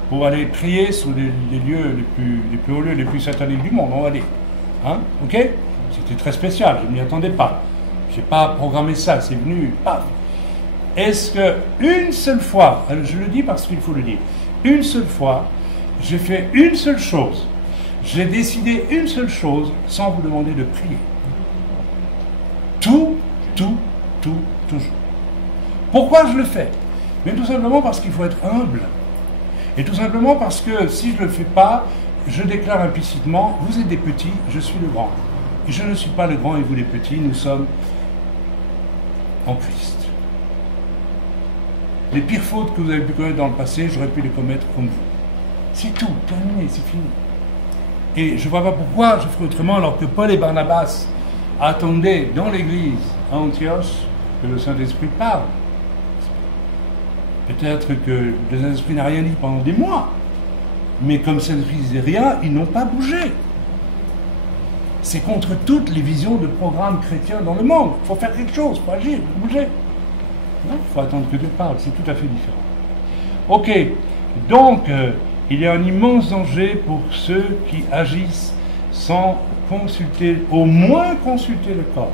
pour aller prier sur les lieux les plus hauts lieux, les plus sataniques du monde, on va dire. Hein, ok? C'était très spécial, je ne m'y attendais pas. Je n'ai pas programmé ça, c'est venu, paf. Est-ce qu'une seule fois, je le dis parce qu'il faut le dire, une seule fois, j'ai fait une seule chose, j'ai décidé une seule chose sans vous demander de prier. Tout, toujours. Pourquoi je le fais? Mais tout simplement parce qu'il faut être humble. Et tout simplement parce que si je ne le fais pas, je déclare implicitement, vous êtes des petits, je suis le grand. Et je ne suis pas le grand et vous les petits, nous sommes en Christ. Les pires fautes que vous avez pu commettre dans le passé, j'aurais pu les commettre comme vous. C'est tout, terminé, c'est fini. Et je ne vois pas pourquoi je ferais autrement alors que Paul et Barnabas attendaient dans l'église à Antioche que le Saint-Esprit parle. Peut-être que le Saint-Esprit n'a rien dit pendant des mois, mais comme le Saint-Esprit ne disait rien, ils n'ont pas bougé. C'est contre toutes les visions de programmes chrétiens dans le monde. Il faut faire quelque chose, il faut agir, il faut bouger. Non, il faut attendre que Dieu parle, c'est tout à fait différent. Ok, donc il y a un immense danger pour ceux qui agissent sans consulter, au moins consulter le corps.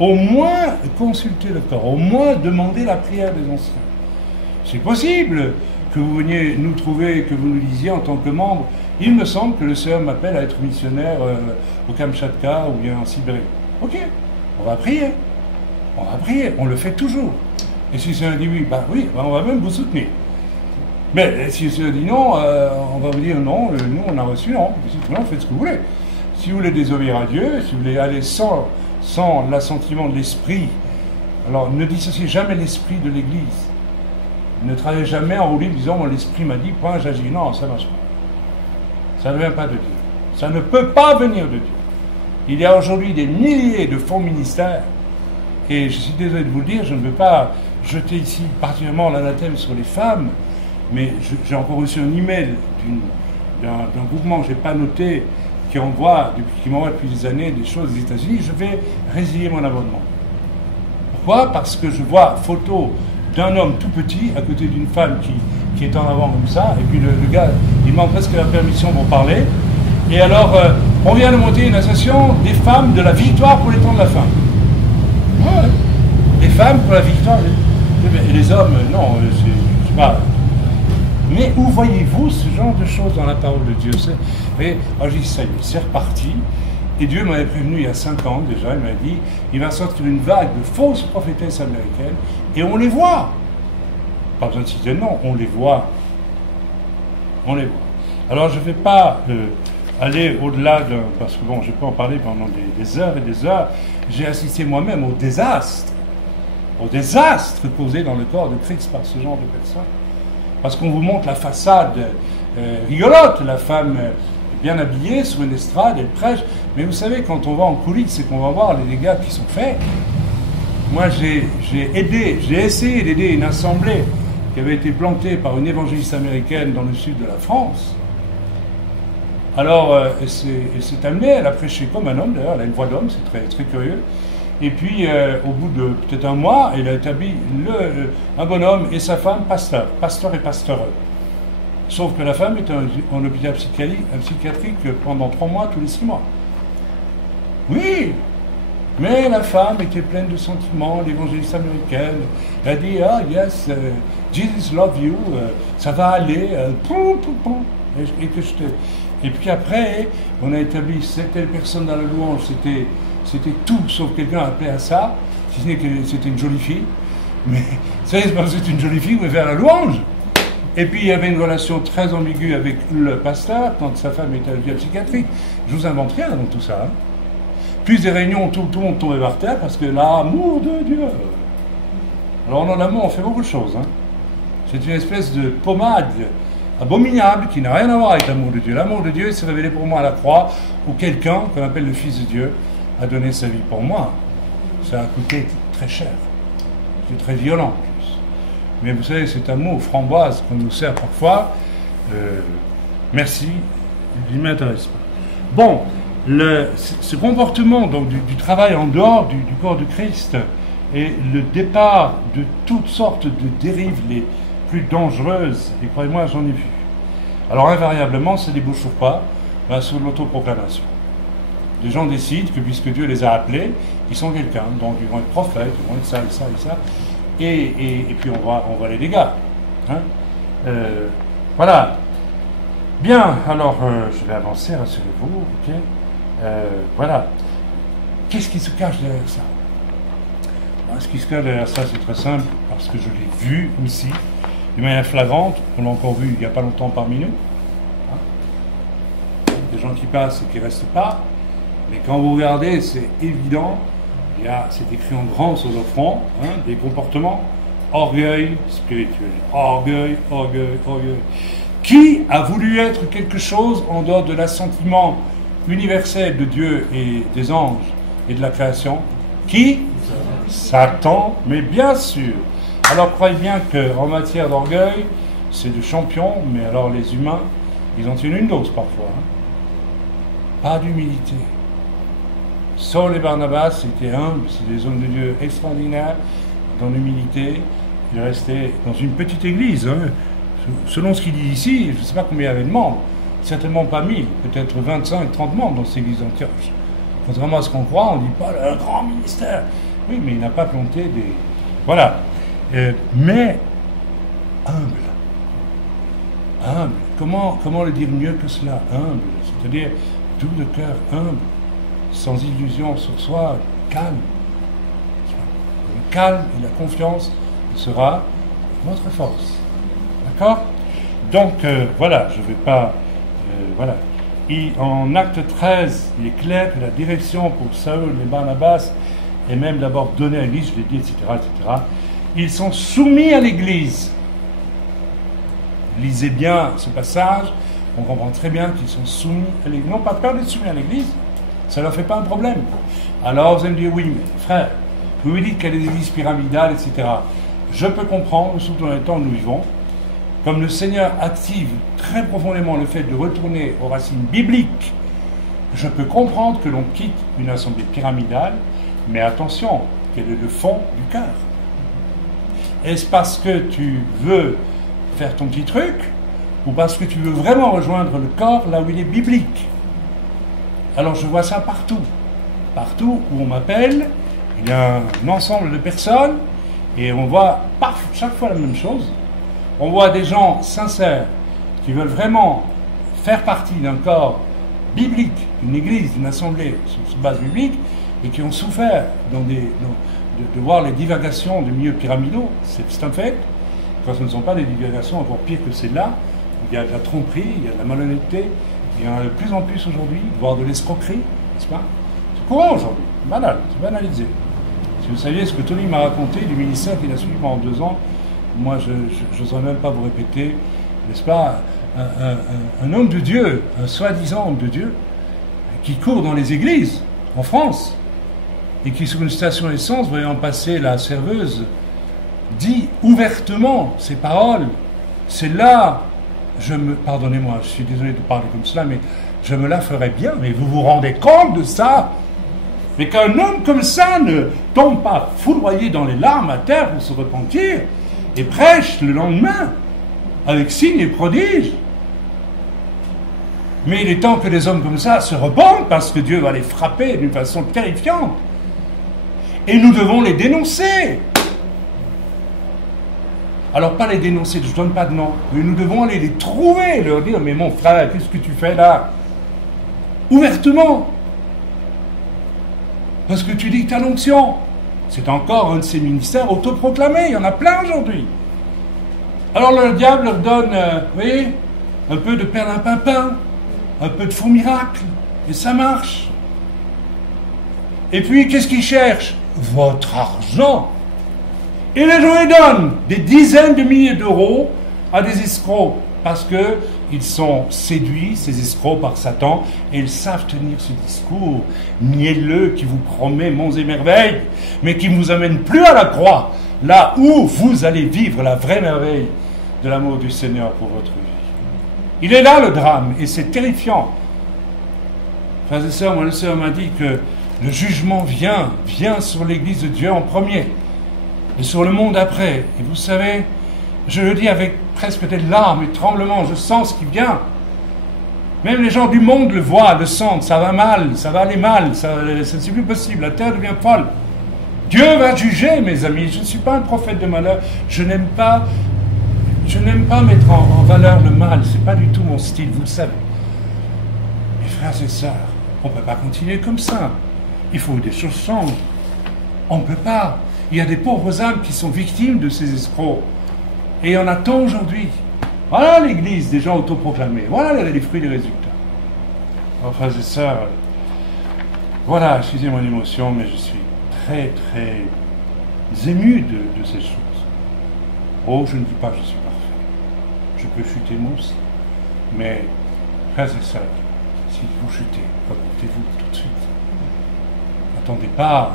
Au moins consulter le corps, au moins demander la prière des anciens. C'est possible que vous veniez nous trouver et que vous nous disiez en tant que membre, il me semble que le Seigneur m'appelle à être missionnaire au Kamchatka ou bien en Sibérie. Ok, on va prier. On va prier, on le fait toujours. Et si le Seigneur dit oui, on va même vous soutenir. Mais si le Seigneur dit non, on va vous dire non, nous on a reçu non. Non, faites ce que vous voulez. Si vous voulez désobéir à Dieu, si vous voulez aller sans l'assentiment de l'esprit, alors ne dissociez jamais l'esprit de l'Église. Ne travaillez jamais en libre disant mon esprit m'a dit, point, j'agis. Non, ça ne marche pas. Ça ne vient pas de Dieu. Ça ne peut pas venir de Dieu. Il y a aujourd'hui des milliers de faux ministères, et je suis désolé de vous le dire, je ne veux pas jeter ici particulièrement l'anathème sur les femmes, mais j'ai encore reçu un email d'un groupement que je n'ai pas noté, qui m'envoie depuis des années des choses aux États-Unis, je vais résilier mon abonnement. Pourquoi? Parce que je vois photo d'un homme tout petit à côté d'une femme qui est en avant comme ça, et puis le gars, il demande presque la permission pour parler. Et alors, on vient de monter une association des femmes de la victoire pour les temps de la fin. Ouais. Les femmes pour la victoire, et les hommes, non, je sais pas. Mais où voyez-vous ce genre de choses dans la parole de Dieu? Vous voyez, alors je dis, ça y est, c'est reparti. Et Dieu m'avait prévenu il y a 5 ans déjà, il m'a dit, il va sortir une vague de fausses prophétesses américaines, et on les voit. Pas besoin de citer non, on les voit. On les voit. Alors je ne vais pas aller au-delà de... Parce que bon, je peux en parler pendant des heures et des heures. J'ai assisté moi-même au désastre causé dans le corps de Christ par ce genre de personnes. Parce qu'on vous montre la façade rigolote, la femme bien habillée sur une estrade, elle prêche. Mais vous savez, quand on va en coulisses et qu'on va voir les dégâts qui sont faits, moi j'ai essayé d'aider une assemblée qui avait été plantée par une évangéliste américaine dans le sud de la France. Alors, elle s'est amenée, elle a prêché comme un homme, d'ailleurs, elle a une voix d'homme, c'est très, très curieux. Et puis, au bout de peut-être un mois, elle a établi un bonhomme et sa femme pasteur et pasteureux. Sauf que la femme est en hôpital psychiatrique pendant 3 mois, tous les 6 mois. Oui, mais la femme était pleine de sentiments, l'évangéliste américaine. Elle a dit, ah yes, Jesus love you, ça va aller, Et puis après, on a établi cette personne dans la louange, c'était tout, sauf quelqu'un appelait à ça, si ce n'est que c'était une jolie fille. Mais ça, c'est parce que c'est une jolie fille, vous pouvez faire la louange. Et puis il y avait une relation très ambiguë avec le pasteur, quand sa femme était à l'hôpital psychiatrique. Je vous invente rien dans tout ça. Hein. Plus des réunions, tout le monde tombait par terre, parce que l'amour de Dieu. Alors dans l'amour, on fait beaucoup de choses. Hein. C'est une espèce de pommade abominable qui n'a rien à voir avec l'amour de Dieu. L'amour de Dieu s'est révélé pour moi à la croix, où quelqu'un, qu'on appelle le Fils de Dieu, a donné sa vie pour moi. Ça a coûté très cher. C'est très violent en plus. Mais vous savez, cet amour framboise qu'on nous sert parfois, merci, il ne m'intéresse pas. Bon, ce comportement donc, du travail en dehors du corps de Christ et le départ de toutes sortes de dérives les plus dangereuses, et croyez-moi, j'en ai vu. Alors invariablement, ça ne débouche pas sur l'autoproclamation. Les gens décident que puisque Dieu les a appelés, ils sont quelqu'un, donc ils vont être prophètes, ils vont être ça et ça et ça, et puis on va les dégâts. Hein. Voilà. Bien, alors je vais avancer, rassurez-vous, ok. Voilà. Qu'est-ce qui se cache derrière ça? Ce qui se cache derrière ça, c'est très simple, parce que je l'ai vu aussi, de manière flagrante, on l'a encore vu il n'y a pas longtemps parmi nous. Hein. Des gens qui passent et qui ne restent pas, mais quand vous regardez, c'est évident, c'est écrit en grand sur le front, hein, des comportements, orgueil spirituel, orgueil. Qui a voulu être quelque chose en dehors de l'assentiment universel de Dieu et des anges et de la création? Qui? Satan, mais bien sûr. Alors croyez bien qu'en matière d'orgueil, c'est de champion, mais alors les humains, ils en tiennent une dose parfois. Hein. Pas d'humilité. Saul et Barnabas étaient humbles, c'est des hommes de Dieu extraordinaires, dans l'humilité. Ils restaient dans une petite église. Hein. Selon ce qu'il dit ici, je ne sais pas combien il y avait de membres, certainement pas 1000, peut-être 25, 30 membres dans cette église d'Antioche. Contrairement à ce qu'on croit, on ne dit pas le grand ministère. Oui, mais il n'a pas planté des... Voilà. Mais humble. Humble. Comment le dire mieux que cela? Humble. C'est-à-dire d'où le cœur humble, sans illusion sur soi, calme. Le calme et la confiance sera notre force. D'accord? Donc, voilà, je ne vais pas... voilà. En acte 13, il est clair que la direction pour Saül et Barnabas est même d'abord donnée à l'Église, je l'ai dit, etc., etc. Ils sont soumis à l'Église. Lisez bien ce passage, on comprend très bien qu'ils sont soumis à l'Église. Non, pas peur d'être soumis à l'Église, ça ne leur fait pas un problème. Alors vous allez me dire, oui, mais frère, vous me dites qu'il y a des églises pyramidales, etc. Je peux comprendre, surtout dans les temps où nous vivons, comme le Seigneur active très profondément le fait de retourner aux racines bibliques Je peux comprendre que l'on quitte une assemblée pyramidale, mais attention, quel est le fond du cœur? Est-ce parce que tu veux faire ton petit truc, ou parce que tu veux vraiment rejoindre le corps là où il est biblique? Alors je vois ça partout. Partout où on m'appelle, il y a un ensemble de personnes, et on voit chaque fois la même chose. On voit des gens sincères qui veulent vraiment faire partie d'un corps biblique, d'une église, d'une assemblée sur base biblique, et qui ont souffert de voir les divagations du milieu pyramidaux. C'est un fait. Quand ce ne sont pas des divagations encore pires que celles-là, il y a de la tromperie, il y a de la malhonnêteté, il y en a de plus en plus aujourd'hui, voire de l'escroquerie, n'est-ce pas? C'est courant aujourd'hui, banal, c'est banalisé. Si vous saviez ce que Tony m'a raconté du ministère qu'il a suivi pendant 2 ans, moi je n'oserais même pas vous répéter, n'est-ce pas, un homme de Dieu, un soi-disant homme de Dieu, qui court dans les églises, en France, et qui, sur une station essence, voyant passer la serveuse, dit ouvertement ces paroles. C'est là, pardonnez-moi, je suis désolé de parler comme cela, mais je me la ferais bien, mais vous vous rendez compte de ça? Mais qu'un homme comme ça ne tombe pas foudroyé dans les larmes à terre pour se repentir, et prêche le lendemain, avec signes et prodiges. Mais il est temps que des hommes comme ça se repentent, parce que Dieu va les frapper d'une façon terrifiante. Et nous devons les dénoncer. Alors, pas les dénoncer, je ne donne pas de nom, mais nous devons aller les trouver, leur dire, mais mon frère, qu'est-ce que tu fais là? Ouvertement. Parce que tu dis que tu as l'onction. C'est encore un de ces ministères autoproclamés, il y en a plein aujourd'hui. Alors le diable leur donne, vous voyez, un peu de perlimpinpin, un peu de faux miracle, et ça marche. Et puis, qu'est-ce qu'ils cherchent? Votre argent. Et les gens, ils donnent des dizaines de milliers d'euros à des escrocs, parce qu'ils sont séduits, ces escrocs, par Satan, et ils savent tenir ce discours mielleux qui vous promet monts et merveilles, mais qui ne vous amène plus à la croix, là où vous allez vivre la vraie merveille de l'amour du Seigneur pour votre vie. Il est là le drame, et c'est terrifiant. Frères et sœurs, moi le Seigneur m'a dit que le jugement vient sur l'Église de Dieu en premier, et sur le monde après. Et vous savez, je le dis avec presque des larmes et tremblements, je sens ce qui vient. Même les gens du monde le voient, le sentent, ça va mal, ça va aller mal, ça c'est plus possible, la terre devient folle. Dieu va juger, mes amis. Je ne suis pas un prophète de malheur, je n'aime pas mettre en valeur le mal, c'est pas du tout mon style, vous le savez. Mes frères et sœurs, on ne peut pas continuer comme ça. Il faut que des choses changent. On ne peut pas. Il y a des pauvres âmes qui sont victimes de ces escrocs. Et il y en a tant aujourd'hui. Voilà l'Église des gens autoproclamés. Voilà les fruits des résultats. Alors, frères et sœurs, voilà, excusez mon émotion, mais je suis très, très ému de ces choses. Oh, je ne dis pas que je suis parfait. Je peux chuter moi aussi. Mais, frères et sœurs, si vous chutez, remontez-vous tout de suite. N'attendez pas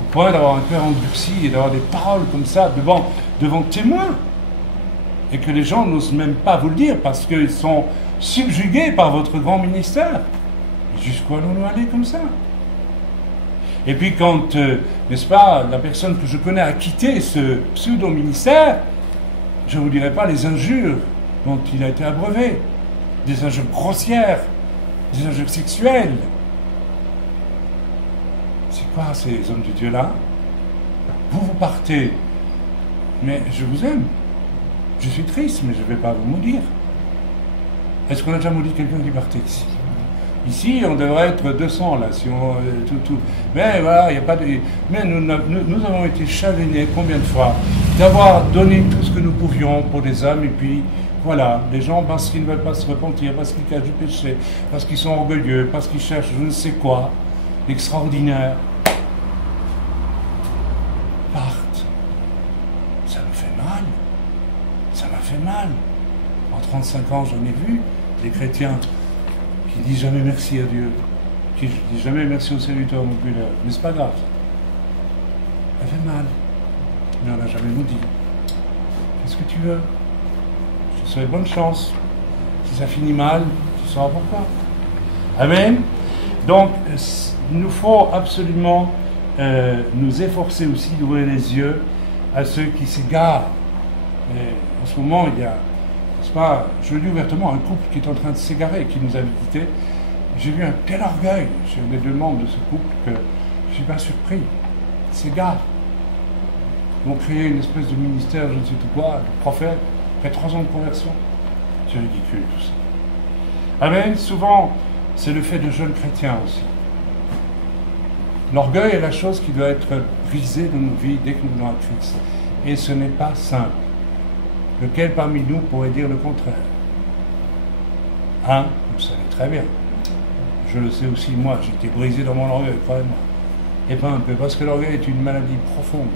au point d'avoir un cœur endurci et d'avoir des paroles comme ça devant témoins. Et que les gens n'osent même pas vous le dire parce qu'ils sont subjugués par votre grand ministère. Et jusqu'où allons-nous aller comme ça? Et puis quand, n'est-ce pas, la personne que je connais a quitté ce pseudo-ministère, je ne vous dirai pas les injures dont il a été abreuvé, des injures grossières, des injures sexuelles. C'est quoi ces hommes de Dieu-là? Vous partez, mais je vous aime. Je suis triste, mais je ne vais pas vous maudire. Est-ce qu'on a déjà maudit quelqu'un qui partait ici? Ici, on devrait être 200, là, si on... tout. Mais voilà, il n'y a pas de... Mais nous avons été chagrinés, combien de fois, d'avoir donné tout ce que nous pouvions pour des hommes, et puis, voilà, les gens, parce qu'ils ne veulent pas se repentir, parce qu'ils cachent du péché, parce qu'ils sont orgueilleux, parce qu'ils cherchent je ne sais quoi, l'extraordinaire, partent. Ça me fait mal. Ça m'a fait mal. En 35 ans, j'en ai vu des chrétiens qui disent jamais merci à Dieu, qui disent jamais merci au serviteur oculaire. Mais c'est pas grave. Ça fait mal. Mais on n'a jamais maudit. Qu'est-ce que tu veux? Je te souhaite bonne chance. Si ça finit mal, tu sauras pourquoi. Amen. Donc, il nous faut absolument nous efforcer aussi d'ouvrir les yeux à ceux qui s'égarent. Et en ce moment, il y a, n'est-ce pas, je le dis ouvertement, un couple qui est en train de s'égarer, qui nous a visités. J'ai vu un tel orgueil chez les deux membres de ce couple que je ne suis pas surpris. Ils s'égarent. Ils ont créé une espèce de ministère, je ne sais tout quoi, de prophète, après 3 ans de conversion. C'est ridicule tout ça. Amen. Souvent, c'est le fait de jeunes chrétiens aussi. L'orgueil est la chose qui doit être brisée dans nos vies dès que nous venons à Christ. Et ce n'est pas simple. Lequel parmi nous pourrait dire le contraire? Hein? Vous le savez très bien. Je le sais aussi, moi, j'ai été brisé dans mon orgueil, croyez-moi. Et pas un peu, parce que l'orgueil est une maladie profonde.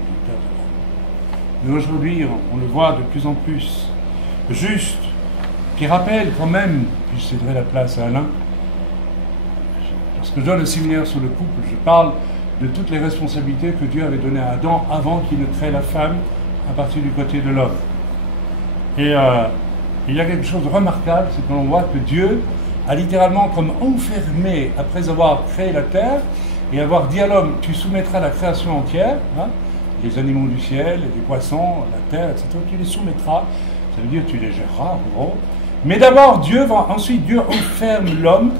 Mais aujourd'hui, on le voit de plus en plus. Juste, qui rappelle quand même, puis je céderai la place à Alain, lorsque je donne le séminaire sur le couple, je parle de toutes les responsabilités que Dieu avait données à Adam avant qu'il ne crée la femme à partir du côté de l'homme. Et il y a quelque chose de remarquable, c'est qu'on voit que Dieu a littéralement comme enfermé, après avoir créé la terre, et avoir dit à l'homme, tu soumettras la création entière, hein, les animaux du ciel, les poissons, la terre, etc., tu les soumettras, ça veut dire tu les géreras, en gros. Mais d'abord, ensuite Dieu enferme l'homme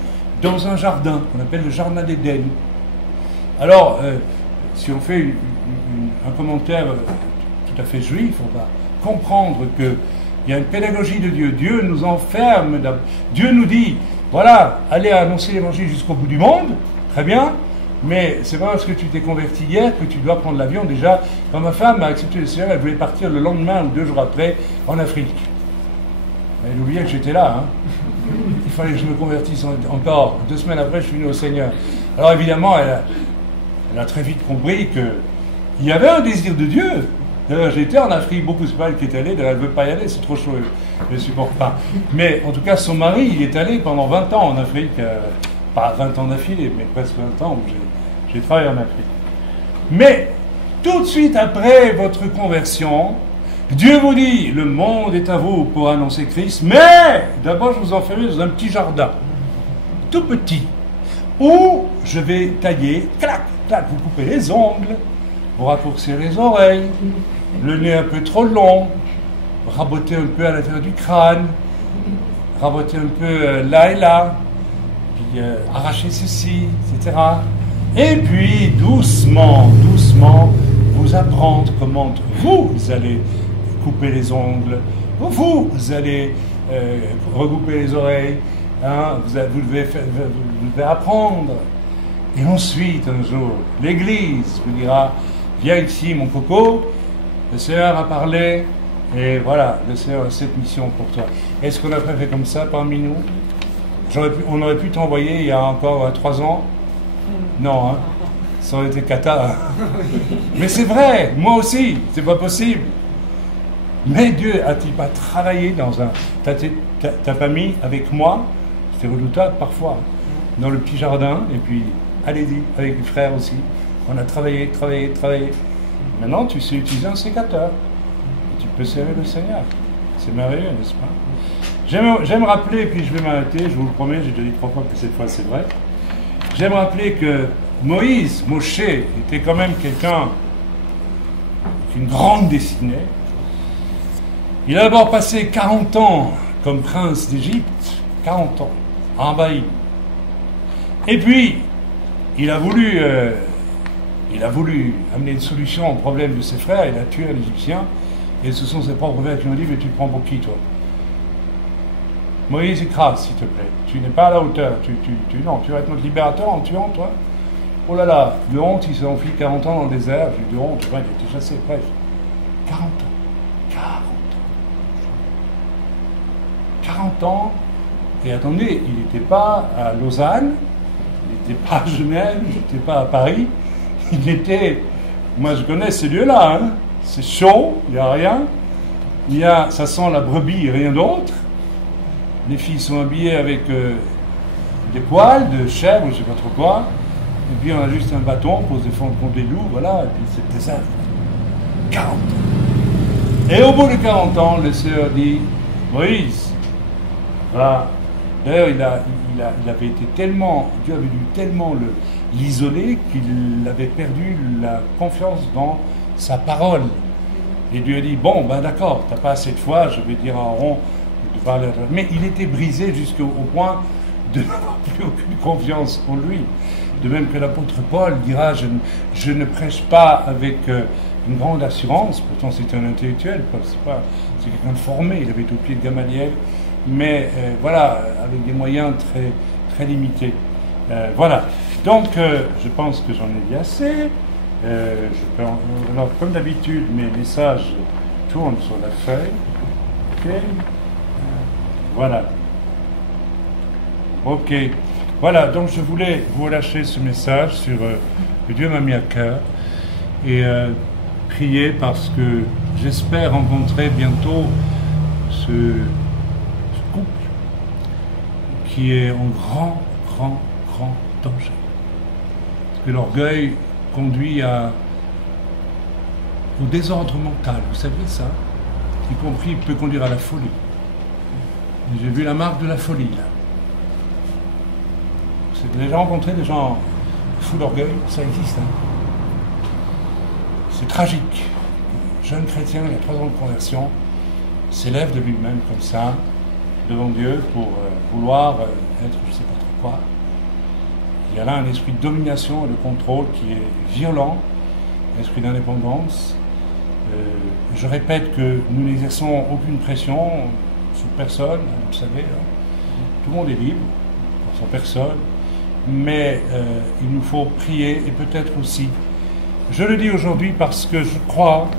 dans un jardin, qu'on appelle le jardin d'Éden. Alors, si on fait un commentaire tout à fait juif, on va comprendre qu'il y a une pédagogie de Dieu. Dieu nous enferme, Dieu nous dit, voilà, allez annoncer l'évangile jusqu'au bout du monde, très bien, mais c'est pas parce que tu t'es converti hier que tu dois prendre l'avion. Déjà, quand ma femme a accepté le Seigneur, elle voulait partir le lendemain ou 2 jours après en Afrique. Elle oubliait que j'étais là, hein. Il fallait que je me convertisse encore. 2 semaines après, je suis venu au Seigneur. Alors évidemment, elle a très vite compris qu'il y avait un désir de Dieu. J'ai été en Afrique, beaucoup c'est pas elle qui est allée, elle ne veut pas y aller, c'est trop chaud, je ne supporte pas. Mais en tout cas, son mari, il est allé pendant 20 ans en Afrique, pas 20 ans d'affilée, mais presque 20 ans où j'ai travaillé en Afrique. Mais tout de suite après votre conversion, Dieu vous dit, le monde est à vous pour annoncer Christ, mais d'abord je vous enferme dans un petit jardin, tout petit, où je vais tailler, clac, clac, vous coupez les ongles, vous raccourcir les oreilles, le nez un peu trop long, raboter un peu à l'intérieur du crâne, raboter un peu là et là, puis arracher ceci, etc. Et puis doucement, doucement, vous apprendre comment vous allez couper les ongles, vous allez regrouper les oreilles, hein, vous devez apprendre. Et ensuite, un jour, l'Église vous dira, viens ici mon coco, le Seigneur a parlé, et voilà, le Seigneur a cette mission pour toi. Est-ce qu'on a pas fait comme ça parmi nous? On aurait pu t'envoyer il y a encore 3 ans? Non, hein? Ça aurait été cata. Hein? Mais c'est vrai, moi aussi, c'est pas possible. Mais Dieu a-t-il pas travaillé dans ta famille avec moi? C'était redoutable parfois, dans le petit jardin, et puis allez-y, avec les frères aussi. On a travaillé. Maintenant, tu sais utiliser un sécateur. Et tu peux servir le Seigneur. C'est merveilleux, n'est-ce pas? J'aime rappeler, puis je vais m'arrêter, je vous le promets, j'ai déjà dit 3 fois que cette fois c'est vrai. J'aime rappeler que Moshe, était quand même quelqu'un d'une grande destinée. Il a d'abord passé 40 ans comme prince d'Égypte, 40 ans, envahi. Et puis, il a voulu amener une solution au problème de ses frères, il a tué un Égyptien, et ce sont ses propres frères qui lui ont dit, mais tu te prends pour qui, toi? Moïse, écrase, s'il te plaît. Tu n'es pas à la hauteur. Non, tu vas être notre libérateur en tuant, toi? Oh là là, de honte, il s'est enfui 40 ans dans le désert. J'ai eu de honte, il a été chassé, bref. 40 ans. 40 ans. Et attendez, il n'était pas à Lausanne, il n'était pas à Genève, il n'était pas à Paris. Il était... Moi, je connais ces lieux-là, hein. C'est chaud, il n'y a rien. Ça sent la brebis et rien d'autre. Les filles sont habillées avec des poils de chèvre, je ne sais pas trop quoi. Et puis on a juste un bâton pour se défendre contre les loups, voilà. Et puis c'est le désert. 40 ans. Et au bout de 40 ans, le Seigneur dit, Moïse, va D'ailleurs, il avait été tellement, Dieu avait dû tellement l'isoler qu'il avait perdu la confiance dans sa parole. Et Dieu a dit, bon, ben d'accord, t'as pas assez de foi, je vais dire à Aaron de parler. Mais il était brisé jusqu'au point de n'avoir plus aucune confiance en lui. De même que l'apôtre Paul dira, je ne prêche pas avec une grande assurance, pourtant c'est un intellectuel, c'est quelqu'un de formé, il avait été au pied de Gamaliel, mais voilà, avec des moyens très, très limités. Voilà, donc je pense que j'en ai dit assez. Alors, comme d'habitude, mes messages tournent sur la feuille. Ok. Voilà. Ok. Voilà, donc je voulais vous relâcher ce message sur que Dieu m'a mis à cœur et prier parce que j'espère rencontrer bientôt ce couple qui est en grand danger. Parce que l'orgueil conduit au désordre mental, vous savez ça, y compris peut conduire à la folie. J'ai vu la marque de la folie là. Vous avez déjà rencontré des gens fous d'orgueil? Ça existe, hein. C'est tragique. Un jeune chrétien, il a 3 ans de conversion, s'élève de lui-même comme ça, devant Dieu, pour vouloir être je ne sais pas trop quoi. Il y a là un esprit de domination et de contrôle qui est violent, un esprit d'indépendance. Je répète que nous n'exerçons aucune pression sur personne, vous savez, hein. Tout le monde est libre, sur personne, mais il nous faut prier et peut-être aussi, je le dis aujourd'hui parce que je crois,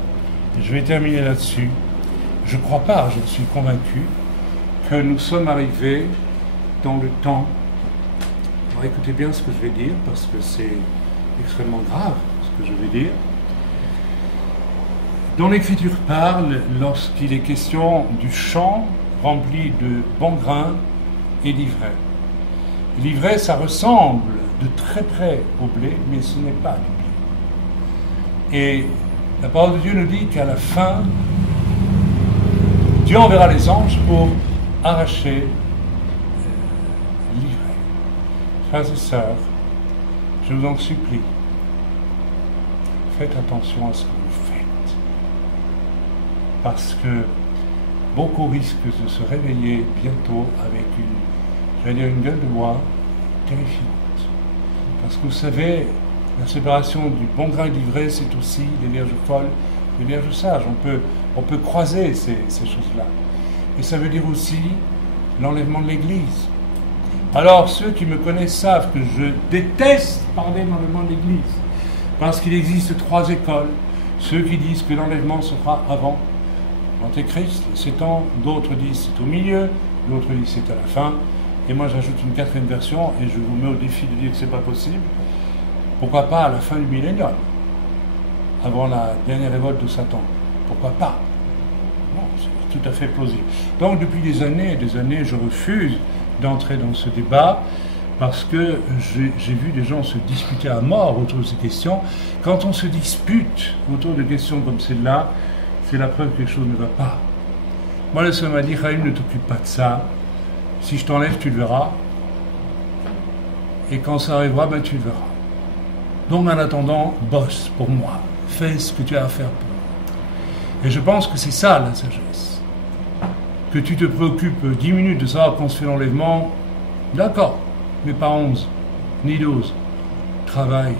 et je vais terminer là-dessus, je ne crois pas, je suis convaincu, que nous sommes arrivés dans le temps. Alors écoutez bien ce que je vais dire, parce que c'est extrêmement grave ce que je vais dire. Dont l'Écriture parle lorsqu'il est question du champ rempli de bon grain et d'ivraie. L'ivraie, ça ressemble de très près au blé, mais ce n'est pas du blé. Et la parole de Dieu nous dit qu'à la fin, Dieu enverra les anges pour arracher l'ivraie. Frères et sœurs, je vous en supplie, faites attention à ce que vous faites. Parce que beaucoup risquent de se réveiller bientôt avec une gueule de bois terrifiante. Parce que vous savez, la séparation du bon grain et de l'ivraie, c'est aussi les vierges folles, les vierges sages. On peut croiser ces choses-là. Et ça veut dire aussi l'enlèvement de l'Église. Alors, ceux qui me connaissent savent que je déteste parler de l'enlèvement de l'Église. Parce qu'il existe 3 écoles. Ceux qui disent que l'enlèvement se fera avant l'Antéchrist, les 7 ans. D'autres disent c'est au milieu. D'autres disent c'est à la fin. Et moi, j'ajoute une 4e version et je vous mets au défi de dire que c'est pas possible. Pourquoi pas à la fin du millénium, avant la dernière révolte de Satan? Pourquoi pas? Non, c'est tout à fait plausible. Donc, depuis des années et des années, je refuse d'entrer dans ce débat parce que j'ai vu des gens se disputer à mort autour de ces questions. Quand on se dispute autour de questions comme celle-là, c'est la preuve que quelque chose ne va pas. Moi, le Seigneur m'a dit, Raïm, ne t'occupe pas de ça. Si je t'enlève, tu le verras. Et quand ça arrivera, ben, tu le verras. Donc, en attendant, bosse pour moi. Fais ce que tu as à faire pour moi. Et je pense que c'est ça, la sagesse. Que tu te préoccupes 10 minutes de savoir quand on se fait l'enlèvement, d'accord, mais pas 11, ni 12. Travaille.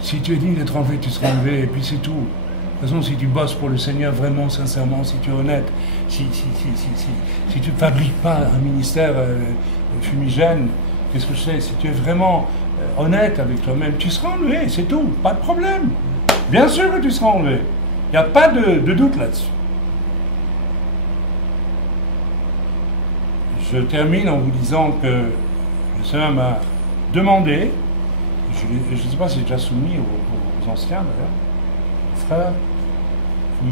Si tu es digne d'être enlevé, tu seras enlevé, et puis c'est tout. De toute façon, si tu bosses pour le Seigneur vraiment, sincèrement, si tu es honnête, si tu ne fabriques pas un ministère fumigène, qu'est-ce que je sais, si tu es vraiment honnête avec toi-même, tu seras enlevé, c'est tout, pas de problème. Bien sûr que tu seras enlevé. Il n'y a pas de doute là-dessus. Je termine en vous disant que le Seigneur m'a demandé, je ne sais pas si j'ai déjà soumis aux anciens d'ailleurs, aux frères,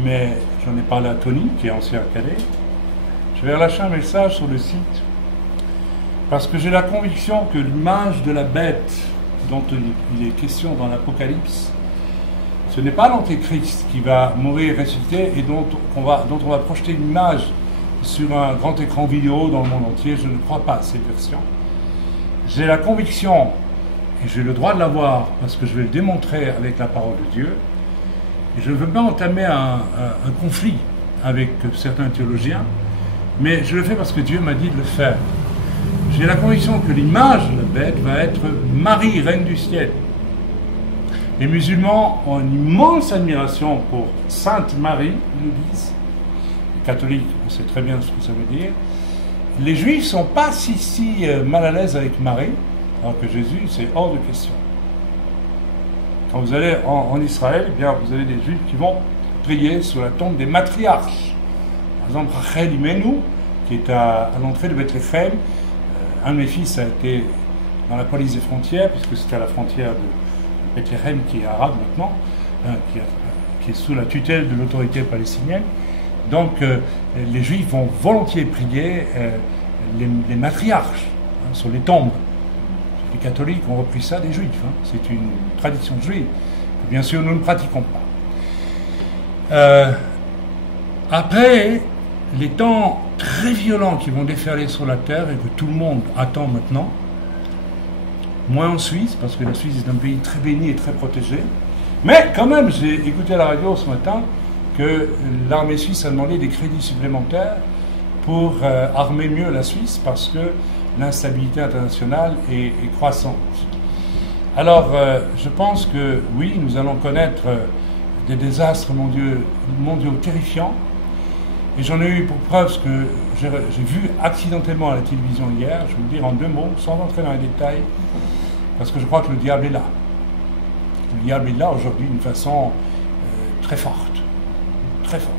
mais j'en ai parlé à Tony, qui est ancien cadet. Je vais relâcher un message sur le site, parce que j'ai la conviction que l'image de la bête dont il est question dans l'Apocalypse, ce n'est pas l'Antéchrist qui va mourir et ressusciter et dont on va projeter une image sur un grand écran vidéo dans le monde entier. Je ne crois pas à cette version. J'ai la conviction, et j'ai le droit de l'avoir, parce que je vais le démontrer avec la parole de Dieu, et je ne veux pas entamer un conflit avec certains théologiens, mais je le fais parce que Dieu m'a dit de le faire. J'ai la conviction que l'image de la bête va être Marie, reine du ciel. Les musulmans ont une immense admiration pour Sainte Marie, ils nous disent. Les catholiques, on sait très bien ce que ça veut dire. Les juifs ne sont pas si mal à l'aise avec Marie, alors que Jésus, c'est hors de question. Quand vous allez en Israël, eh bien, vous avez des juifs qui vont prier sur la tombe des matriarches. Par exemple, Rachel Imenu, qui est à l'entrée de Bethléem. Un de mes fils a été dans la police des frontières, puisque c'était à la frontière de Bethléem, qui est arabe maintenant, qui est sous la tutelle de l'autorité palestinienne. Donc, les Juifs vont volontiers prier les matriarches sur les tombes. Les catholiques ont repris ça des Juifs. C'est une tradition juive que, bien sûr, nous ne pratiquons pas. Après, les temps très violents qui vont déferler sur la terre et que tout le monde attend maintenant, moins en Suisse, parce que la Suisse est un pays très béni et très protégé, mais quand même, j'ai écouté à la radio ce matin que l'armée suisse a demandé des crédits supplémentaires pour armer mieux la Suisse, parce que l'instabilité internationale est croissante. Alors, je pense que oui, nous allons connaître des désastres mondiaux terrifiants. Et j'en ai eu pour preuve ce que j'ai vu accidentellement à la télévision hier, je vais vous le dire en 2 mots, sans entrer dans les détails, parce que je crois que le diable est là. Le diable est là aujourd'hui d'une façon très forte, très forte.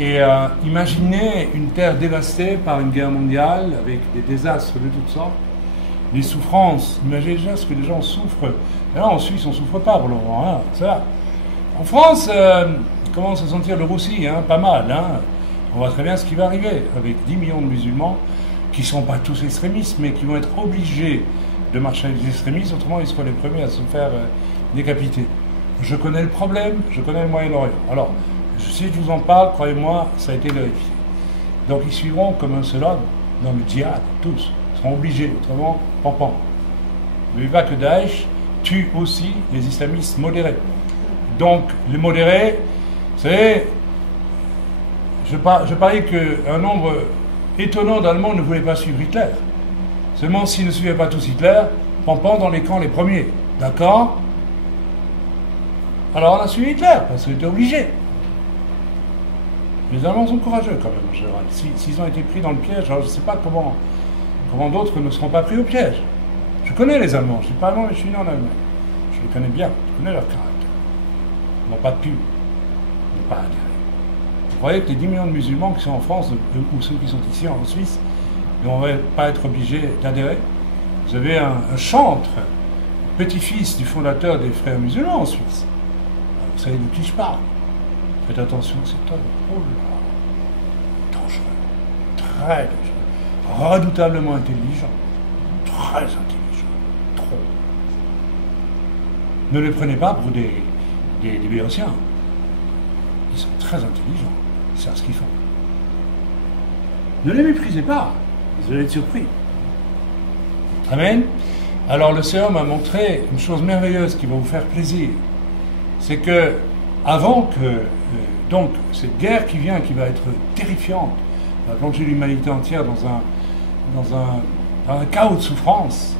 Et imaginez une terre dévastée par une guerre mondiale, avec des désastres de toutes sortes, des souffrances. Imaginez déjà ce que les gens souffrent. Et là, en Suisse, on ne souffre pas pour le moment, hein, ça va. En France, commence à sentir le roussi, hein, pas mal. Hein. On voit très bien ce qui va arriver avec 10 millions de musulmans qui ne sont pas tous extrémistes, mais qui vont être obligés de marcher avec les extrémistes, autrement ils seront les premiers à se faire décapiter. Je connais le problème, je connais le Moyen-Orient. Alors, si je vous en parle, croyez-moi, ça a été vérifié. Donc ils suivront comme un seul homme dans le djihad, tous. Ils seront obligés, autrement, pampan. N'oubliez pas que Daesh tue aussi les islamistes modérés. Donc, les modérés, vous savez, je parie qu'un nombre étonnant d'Allemands ne voulaient pas suivre Hitler. Seulement, s'ils ne suivaient pas tous Hitler, pampan dans les camps les premiers. D'accord? Alors on a suivi Hitler, parce qu'on était obligé. Les Allemands sont courageux quand même, en général. S'ils ont été pris dans le piège, alors je ne sais pas comment d'autres ne seront pas pris au piège. Je connais les Allemands, je ne suis pas allemand, mais je suis né en Allemagne. Je les connais bien, je connais leur caractère. Ils n'ont pas de pub, ils n'ont pas intérêt. Vous croyez que les 10 millions de musulmans qui sont en France, ou ceux qui sont ici en Suisse, ne vont pas être obligés d'adhérer? Vous avez un chantre, petit-fils du fondateur des frères musulmans en Suisse. Vous savez de qui je parle? Faites attention à cet homme. Oh là, dangereux, très dangereux, redoutablement intelligent, très intelligent, trop. Ne les prenez pas pour des béotiens. Ils sont très intelligents, ils savent ce qu'ils font. Ne les méprisez pas, vous allez être surpris. Amen. Alors le Seigneur m'a montré une chose merveilleuse qui va vous faire plaisir. C'est que, avant que, donc, cette guerre qui vient, qui va être terrifiante, va plonger l'humanité entière dans un chaos de souffrance.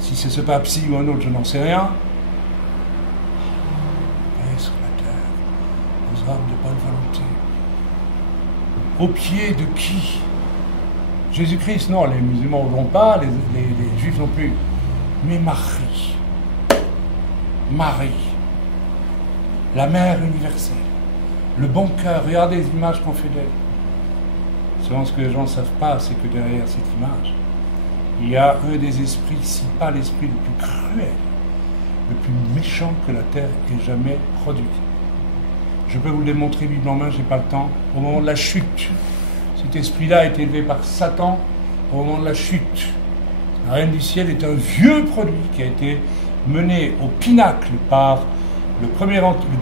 Si c'est ce pape-ci ou un autre, je n'en sais rien. Paix sur la terre, aux âmes de bonne volonté. Au pied de qui? Jésus-Christ, non, les musulmans ne vont pas, les juifs non plus. Mais Marie, la mère universelle, le bon cœur, regardez les images qu'on fait d'elle. Selon ce que les gens ne savent pas, c'est que derrière cette image, il y a un des esprits, si pas l'esprit le plus cruel, le plus méchant que la terre ait jamais produit. Je peux vous le démontrer Bible en main, je n'ai pas le temps. Au moment de la chute, cet esprit-là a été élevé par Satan au moment de la chute. La Reine du Ciel est un vieux produit qui a été mené au pinacle par le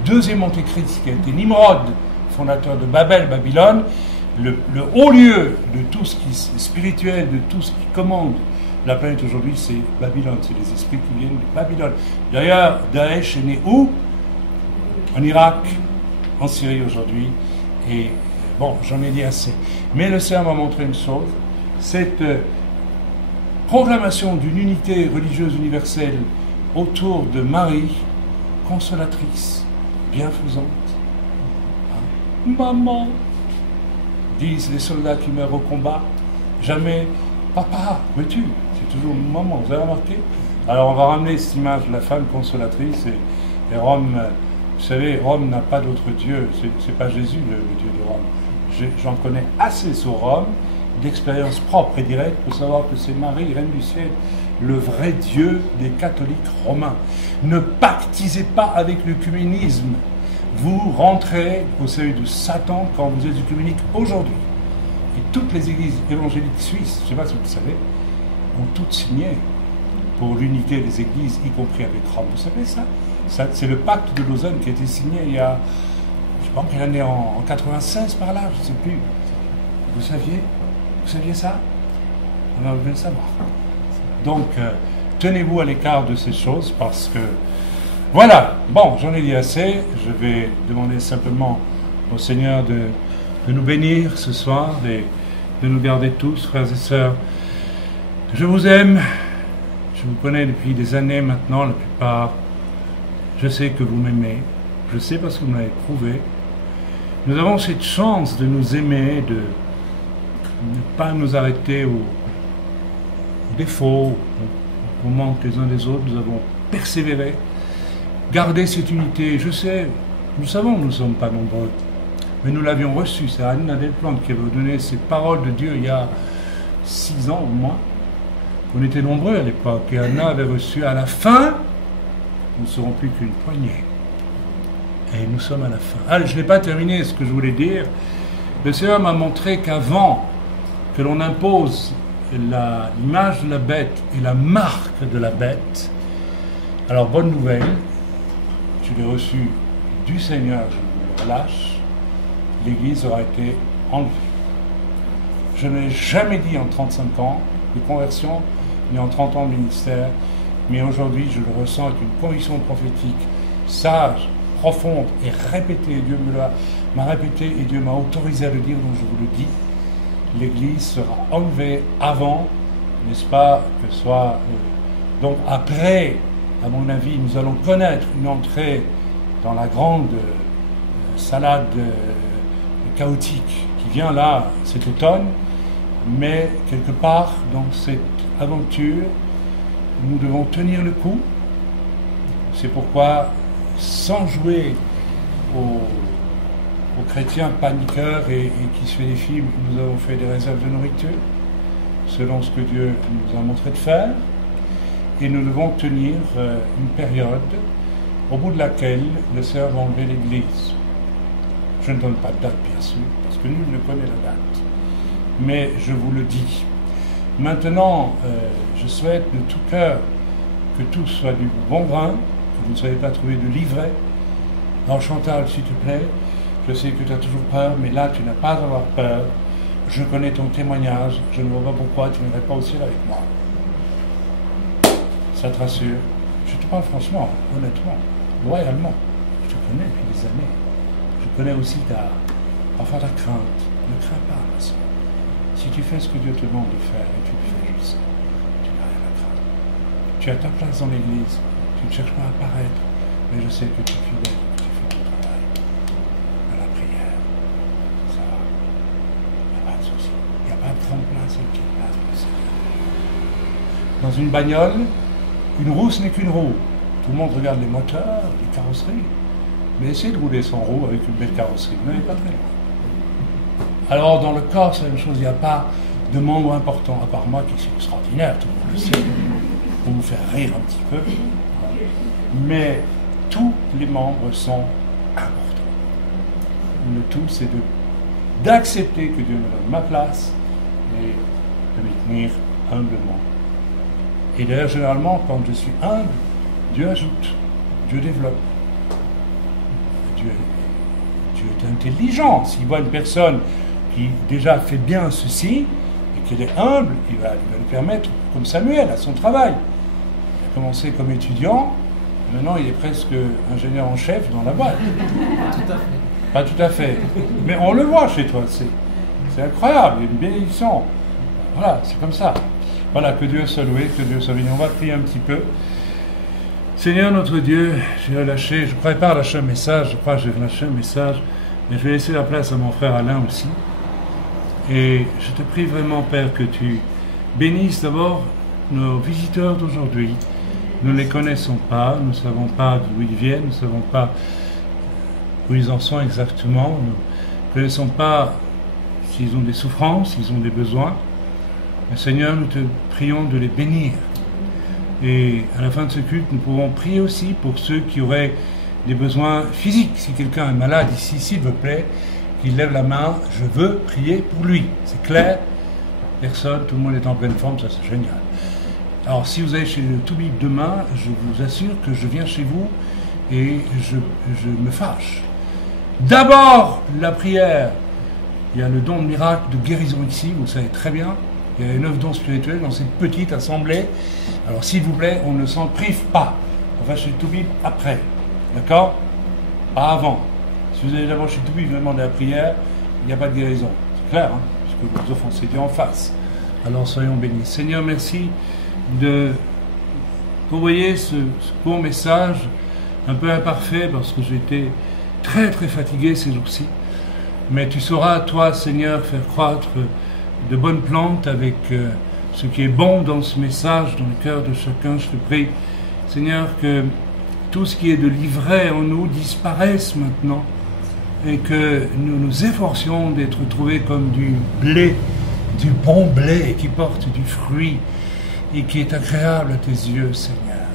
deuxième antéchrist qui a été Nimrod, fondateur de Babel, Babylone, le haut lieu de tout ce qui est spirituel, de tout ce qui commande la planète aujourd'hui, c'est Babylone, c'est les esprits qui viennent de Babylone. D'ailleurs, Daesh est né où? En Irak, en Syrie aujourd'hui, et bon, j'en ai dit assez. Mais le Seigneur m'a montré une chose, cette proclamation d'une unité religieuse universelle autour de Marie, consolatrice, bienfaisante. Hein? Maman, disent les soldats qui meurent au combat, jamais papa, vois-tu, c'est toujours maman, vous avez remarqué? Alors on va ramener cette image de la femme consolatrice et Rome, vous savez, Rome n'a pas d'autre Dieu, c'est pas Jésus le Dieu de Rome. J'en connais assez sur Rome, d'expérience propre et directe pour savoir que c'est Marie, reine du ciel, le vrai Dieu des catholiques romains. Ne pactisez pas avec l'œcuménisme. Vous rentrez au seuil de Satan quand vous êtes œcuménique aujourd'hui. Et toutes les églises évangéliques suisses, je ne sais pas si vous le savez, ont toutes signé pour l'unité des églises, y compris avec Rome. Vous savez ça? C'est le pacte de Lausanne qui a été signé il y a, je pense quelle année, en 96 par là, je ne sais plus. Vous saviez ça? On a besoin de le savoir. Donc, tenez-vous à l'écart de ces choses parce que, voilà, bon, j'en ai dit assez. Je vais demander simplement au Seigneur de nous bénir ce soir, de nous garder tous, frères et sœurs. Je vous aime, je vous connais depuis des années maintenant, la plupart. Je sais que vous m'aimez, je sais parce que vous m'avez prouvé. Nous avons cette chance de nous aimer, de ne pas nous arrêter aux défauts, au manque les uns des autres. Nous avons persévéré, gardé cette unité. Je sais, nous savons que nous ne sommes pas nombreux, mais nous l'avions reçu. C'est Anna Delplante qui avait donné ces paroles de Dieu il y a 6 ans au moins. On était nombreux à l'époque et Anna avait reçu à la fin. Nous ne serons plus qu'une poignée. Et nous sommes à la fin. Allez, je n'ai pas terminé ce que je voulais dire. Le Seigneur m'a montré qu'avant que l'on impose l'image de la bête et la marque de la bête, alors bonne nouvelle, je l'ai reçu du Seigneur, je vous le relâche, l'Église aura été enlevée. Je n'ai jamais dit en 35 ans de conversion, ni en 30 ans de ministère, mais aujourd'hui, je le ressens avec une conviction prophétique sage, profonde et répétée. Dieu m'a répété et Dieu m'a autorisé à le dire, donc je vous le dis. L'Église sera enlevée avant, n'est-ce pas, que soit... donc après, à mon avis, nous allons connaître une entrée dans la grande salade chaotique qui vient là cet automne, mais quelque part dans cette aventure, nous devons tenir le coup. C'est pourquoi, sans jouer aux chrétiens paniqueurs et qui se fait des films, nous avons fait des réserves de nourriture, selon ce que Dieu nous a montré de faire. Et nous devons tenir une période au bout de laquelle le Seigneur va enlever l'Église. Je ne donne pas de date, bien sûr, parce que nul ne connaît la date. Mais je vous le dis. Maintenant, je souhaite de tout cœur que tout soit du bon grain, que vous ne soyez pas trouvé de livret. Alors Chantal, s'il te plaît, je sais que tu as toujours peur, mais là, tu n'as pas à avoir peur. Je connais ton témoignage, je ne vois pas pourquoi tu n'irais pas au ciel avec moi. Ça te rassure. Je te parle franchement, honnêtement, loyalement. Je te connais depuis des années. Je connais aussi parfois ta crainte. Ne crains pas, ma soeur. Si tu fais ce que Dieu te demande de faire, et tu le fais, je le sais, tu n'as rien à craindre. Tu as ta place dans l'Église, tu ne cherches pas à apparaître, mais je sais que tu es fidèle, que tu fais ton travail. À la prière, ça va. Il n'y a pas de souci. Il n'y a pas de tremplin, c'est une place pour le Seigneur. Dans une bagnole, une roue, ce n'est qu'une roue. Tout le monde regarde les moteurs, les carrosseries, mais essayez de rouler sans roue avec une belle carrosserie. Vous n'allez pas très loin. Alors, dans le corps, c'est la même chose. Il n'y a pas de membre important, à part moi, qui suis extraordinaire, tout le monde le sait, pour vous faire rire un petit peu. Mais tous les membres sont importants. Le tout, c'est d'accepter que Dieu me donne ma place et de m'y tenir humblement. Et d'ailleurs, généralement, quand je suis humble, Dieu ajoute, Dieu développe. Dieu est intelligent. S'il voit une personne qui déjà fait bien ceci, et qu'elle est humble, il va lui permettre, comme Samuel, à son travail. Il a commencé comme étudiant, maintenant il est presque ingénieur en chef dans la boîte. Tout à fait. Pas tout à fait, mais on le voit chez toi, c'est incroyable, il y a une bénédiction. Voilà, c'est comme ça. Voilà, que Dieu soit loué, que Dieu soit béni. On va prier un petit peu. Seigneur notre Dieu, j'ai relâché, je ne croyais pas lâcher un message, je crois que j'ai relâché un message, mais je vais laisser la place à mon frère Alain aussi. Et je te prie vraiment, Père, que tu bénisses d'abord nos visiteurs d'aujourd'hui. Nous ne les connaissons pas, nous ne savons pas d'où ils viennent, nous ne savons pas où ils en sont exactement, nous ne connaissons pas s'ils ont des souffrances, s'ils ont des besoins. Mais Seigneur, nous te prions de les bénir. Et à la fin de ce culte, nous pouvons prier aussi pour ceux qui auraient des besoins physiques. Si quelqu'un est malade ici, s'il vous plaît, qu'il lève la main, je veux prier pour lui. C'est clair, personne, tout le monde est en pleine forme, ça c'est génial. Alors si vous allez chez le Toubib demain, je vous assure que je viens chez vous et je me fâche. D'abord, la prière. Il y a le don de miracle de guérison ici, vous le savez très bien. Il y a les 9 dons spirituels dans cette petite assemblée. Alors s'il vous plaît, on ne s'en prive pas. On va chez le Toubib après. D'accord? Pas avant. Si vous allez d'abord chez le Toubib, vous demandez la prière, il n'y a pas de guérison. C'est clair, hein? Puisque vous offensez Dieu en face. Alors soyons bénis. Seigneur, merci d'envoyer ce bon message, un peu imparfait, parce que j'étais très très fatigué ces jours-ci. Mais tu sauras, toi, Seigneur, faire croître de bonnes plantes avec ce qui est bon dans ce message, dans le cœur de chacun. Je te prie, Seigneur, que tout ce qui est de l'ivraie en nous disparaisse maintenant et que nous nous efforcions d'être trouvés comme du blé, du bon blé qui porte du fruit et qui est agréable à tes yeux, Seigneur.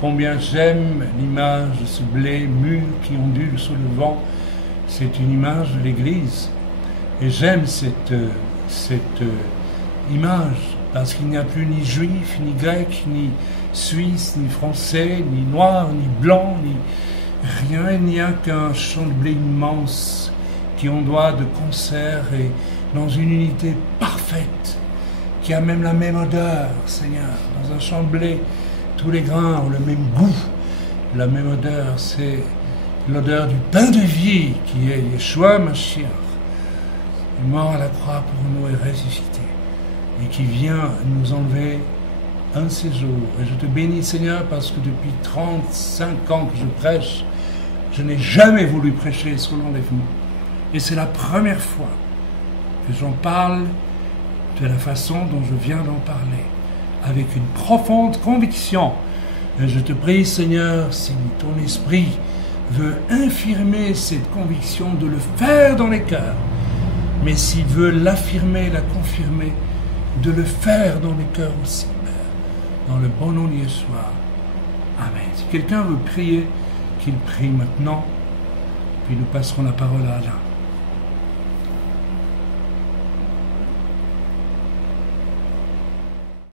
Combien j'aime l'image de ce blé mûr qui ondule sous le vent. C'est une image de l'Église. Et j'aime cette image, parce qu'il n'y a plus ni juif, ni grec, ni suisse, ni français, ni noir, ni blanc, ni rien. Il n'y a qu'un champ de blé immense qui ondoie de concert et dans une unité parfaite, qui a même la même odeur, Seigneur. Dans un champ de blé, tous les grains ont le même goût, la même odeur. C'est l'odeur du pain de vie qui est Yeshua Mashiach, mort à la croix pour nous et ressuscité, et qui vient nous enlever un de ces jours. Et je te bénis, Seigneur, parce que depuis 35 ans que je prêche, je n'ai jamais voulu prêcher sur l'enlèvement. Et c'est la première fois que j'en parle de la façon dont je viens d'en parler, avec une profonde conviction. Et je te prie, Seigneur, si ton esprit veut infirmer cette conviction, de le faire dans les cœurs, mais s'il veut l'affirmer, la confirmer, de le faire dans les cœurs aussi, Père, dans le bon nom de Yeshua. Amen. Si quelqu'un veut prier, qu'il prie maintenant, puis nous passerons la parole à Alain.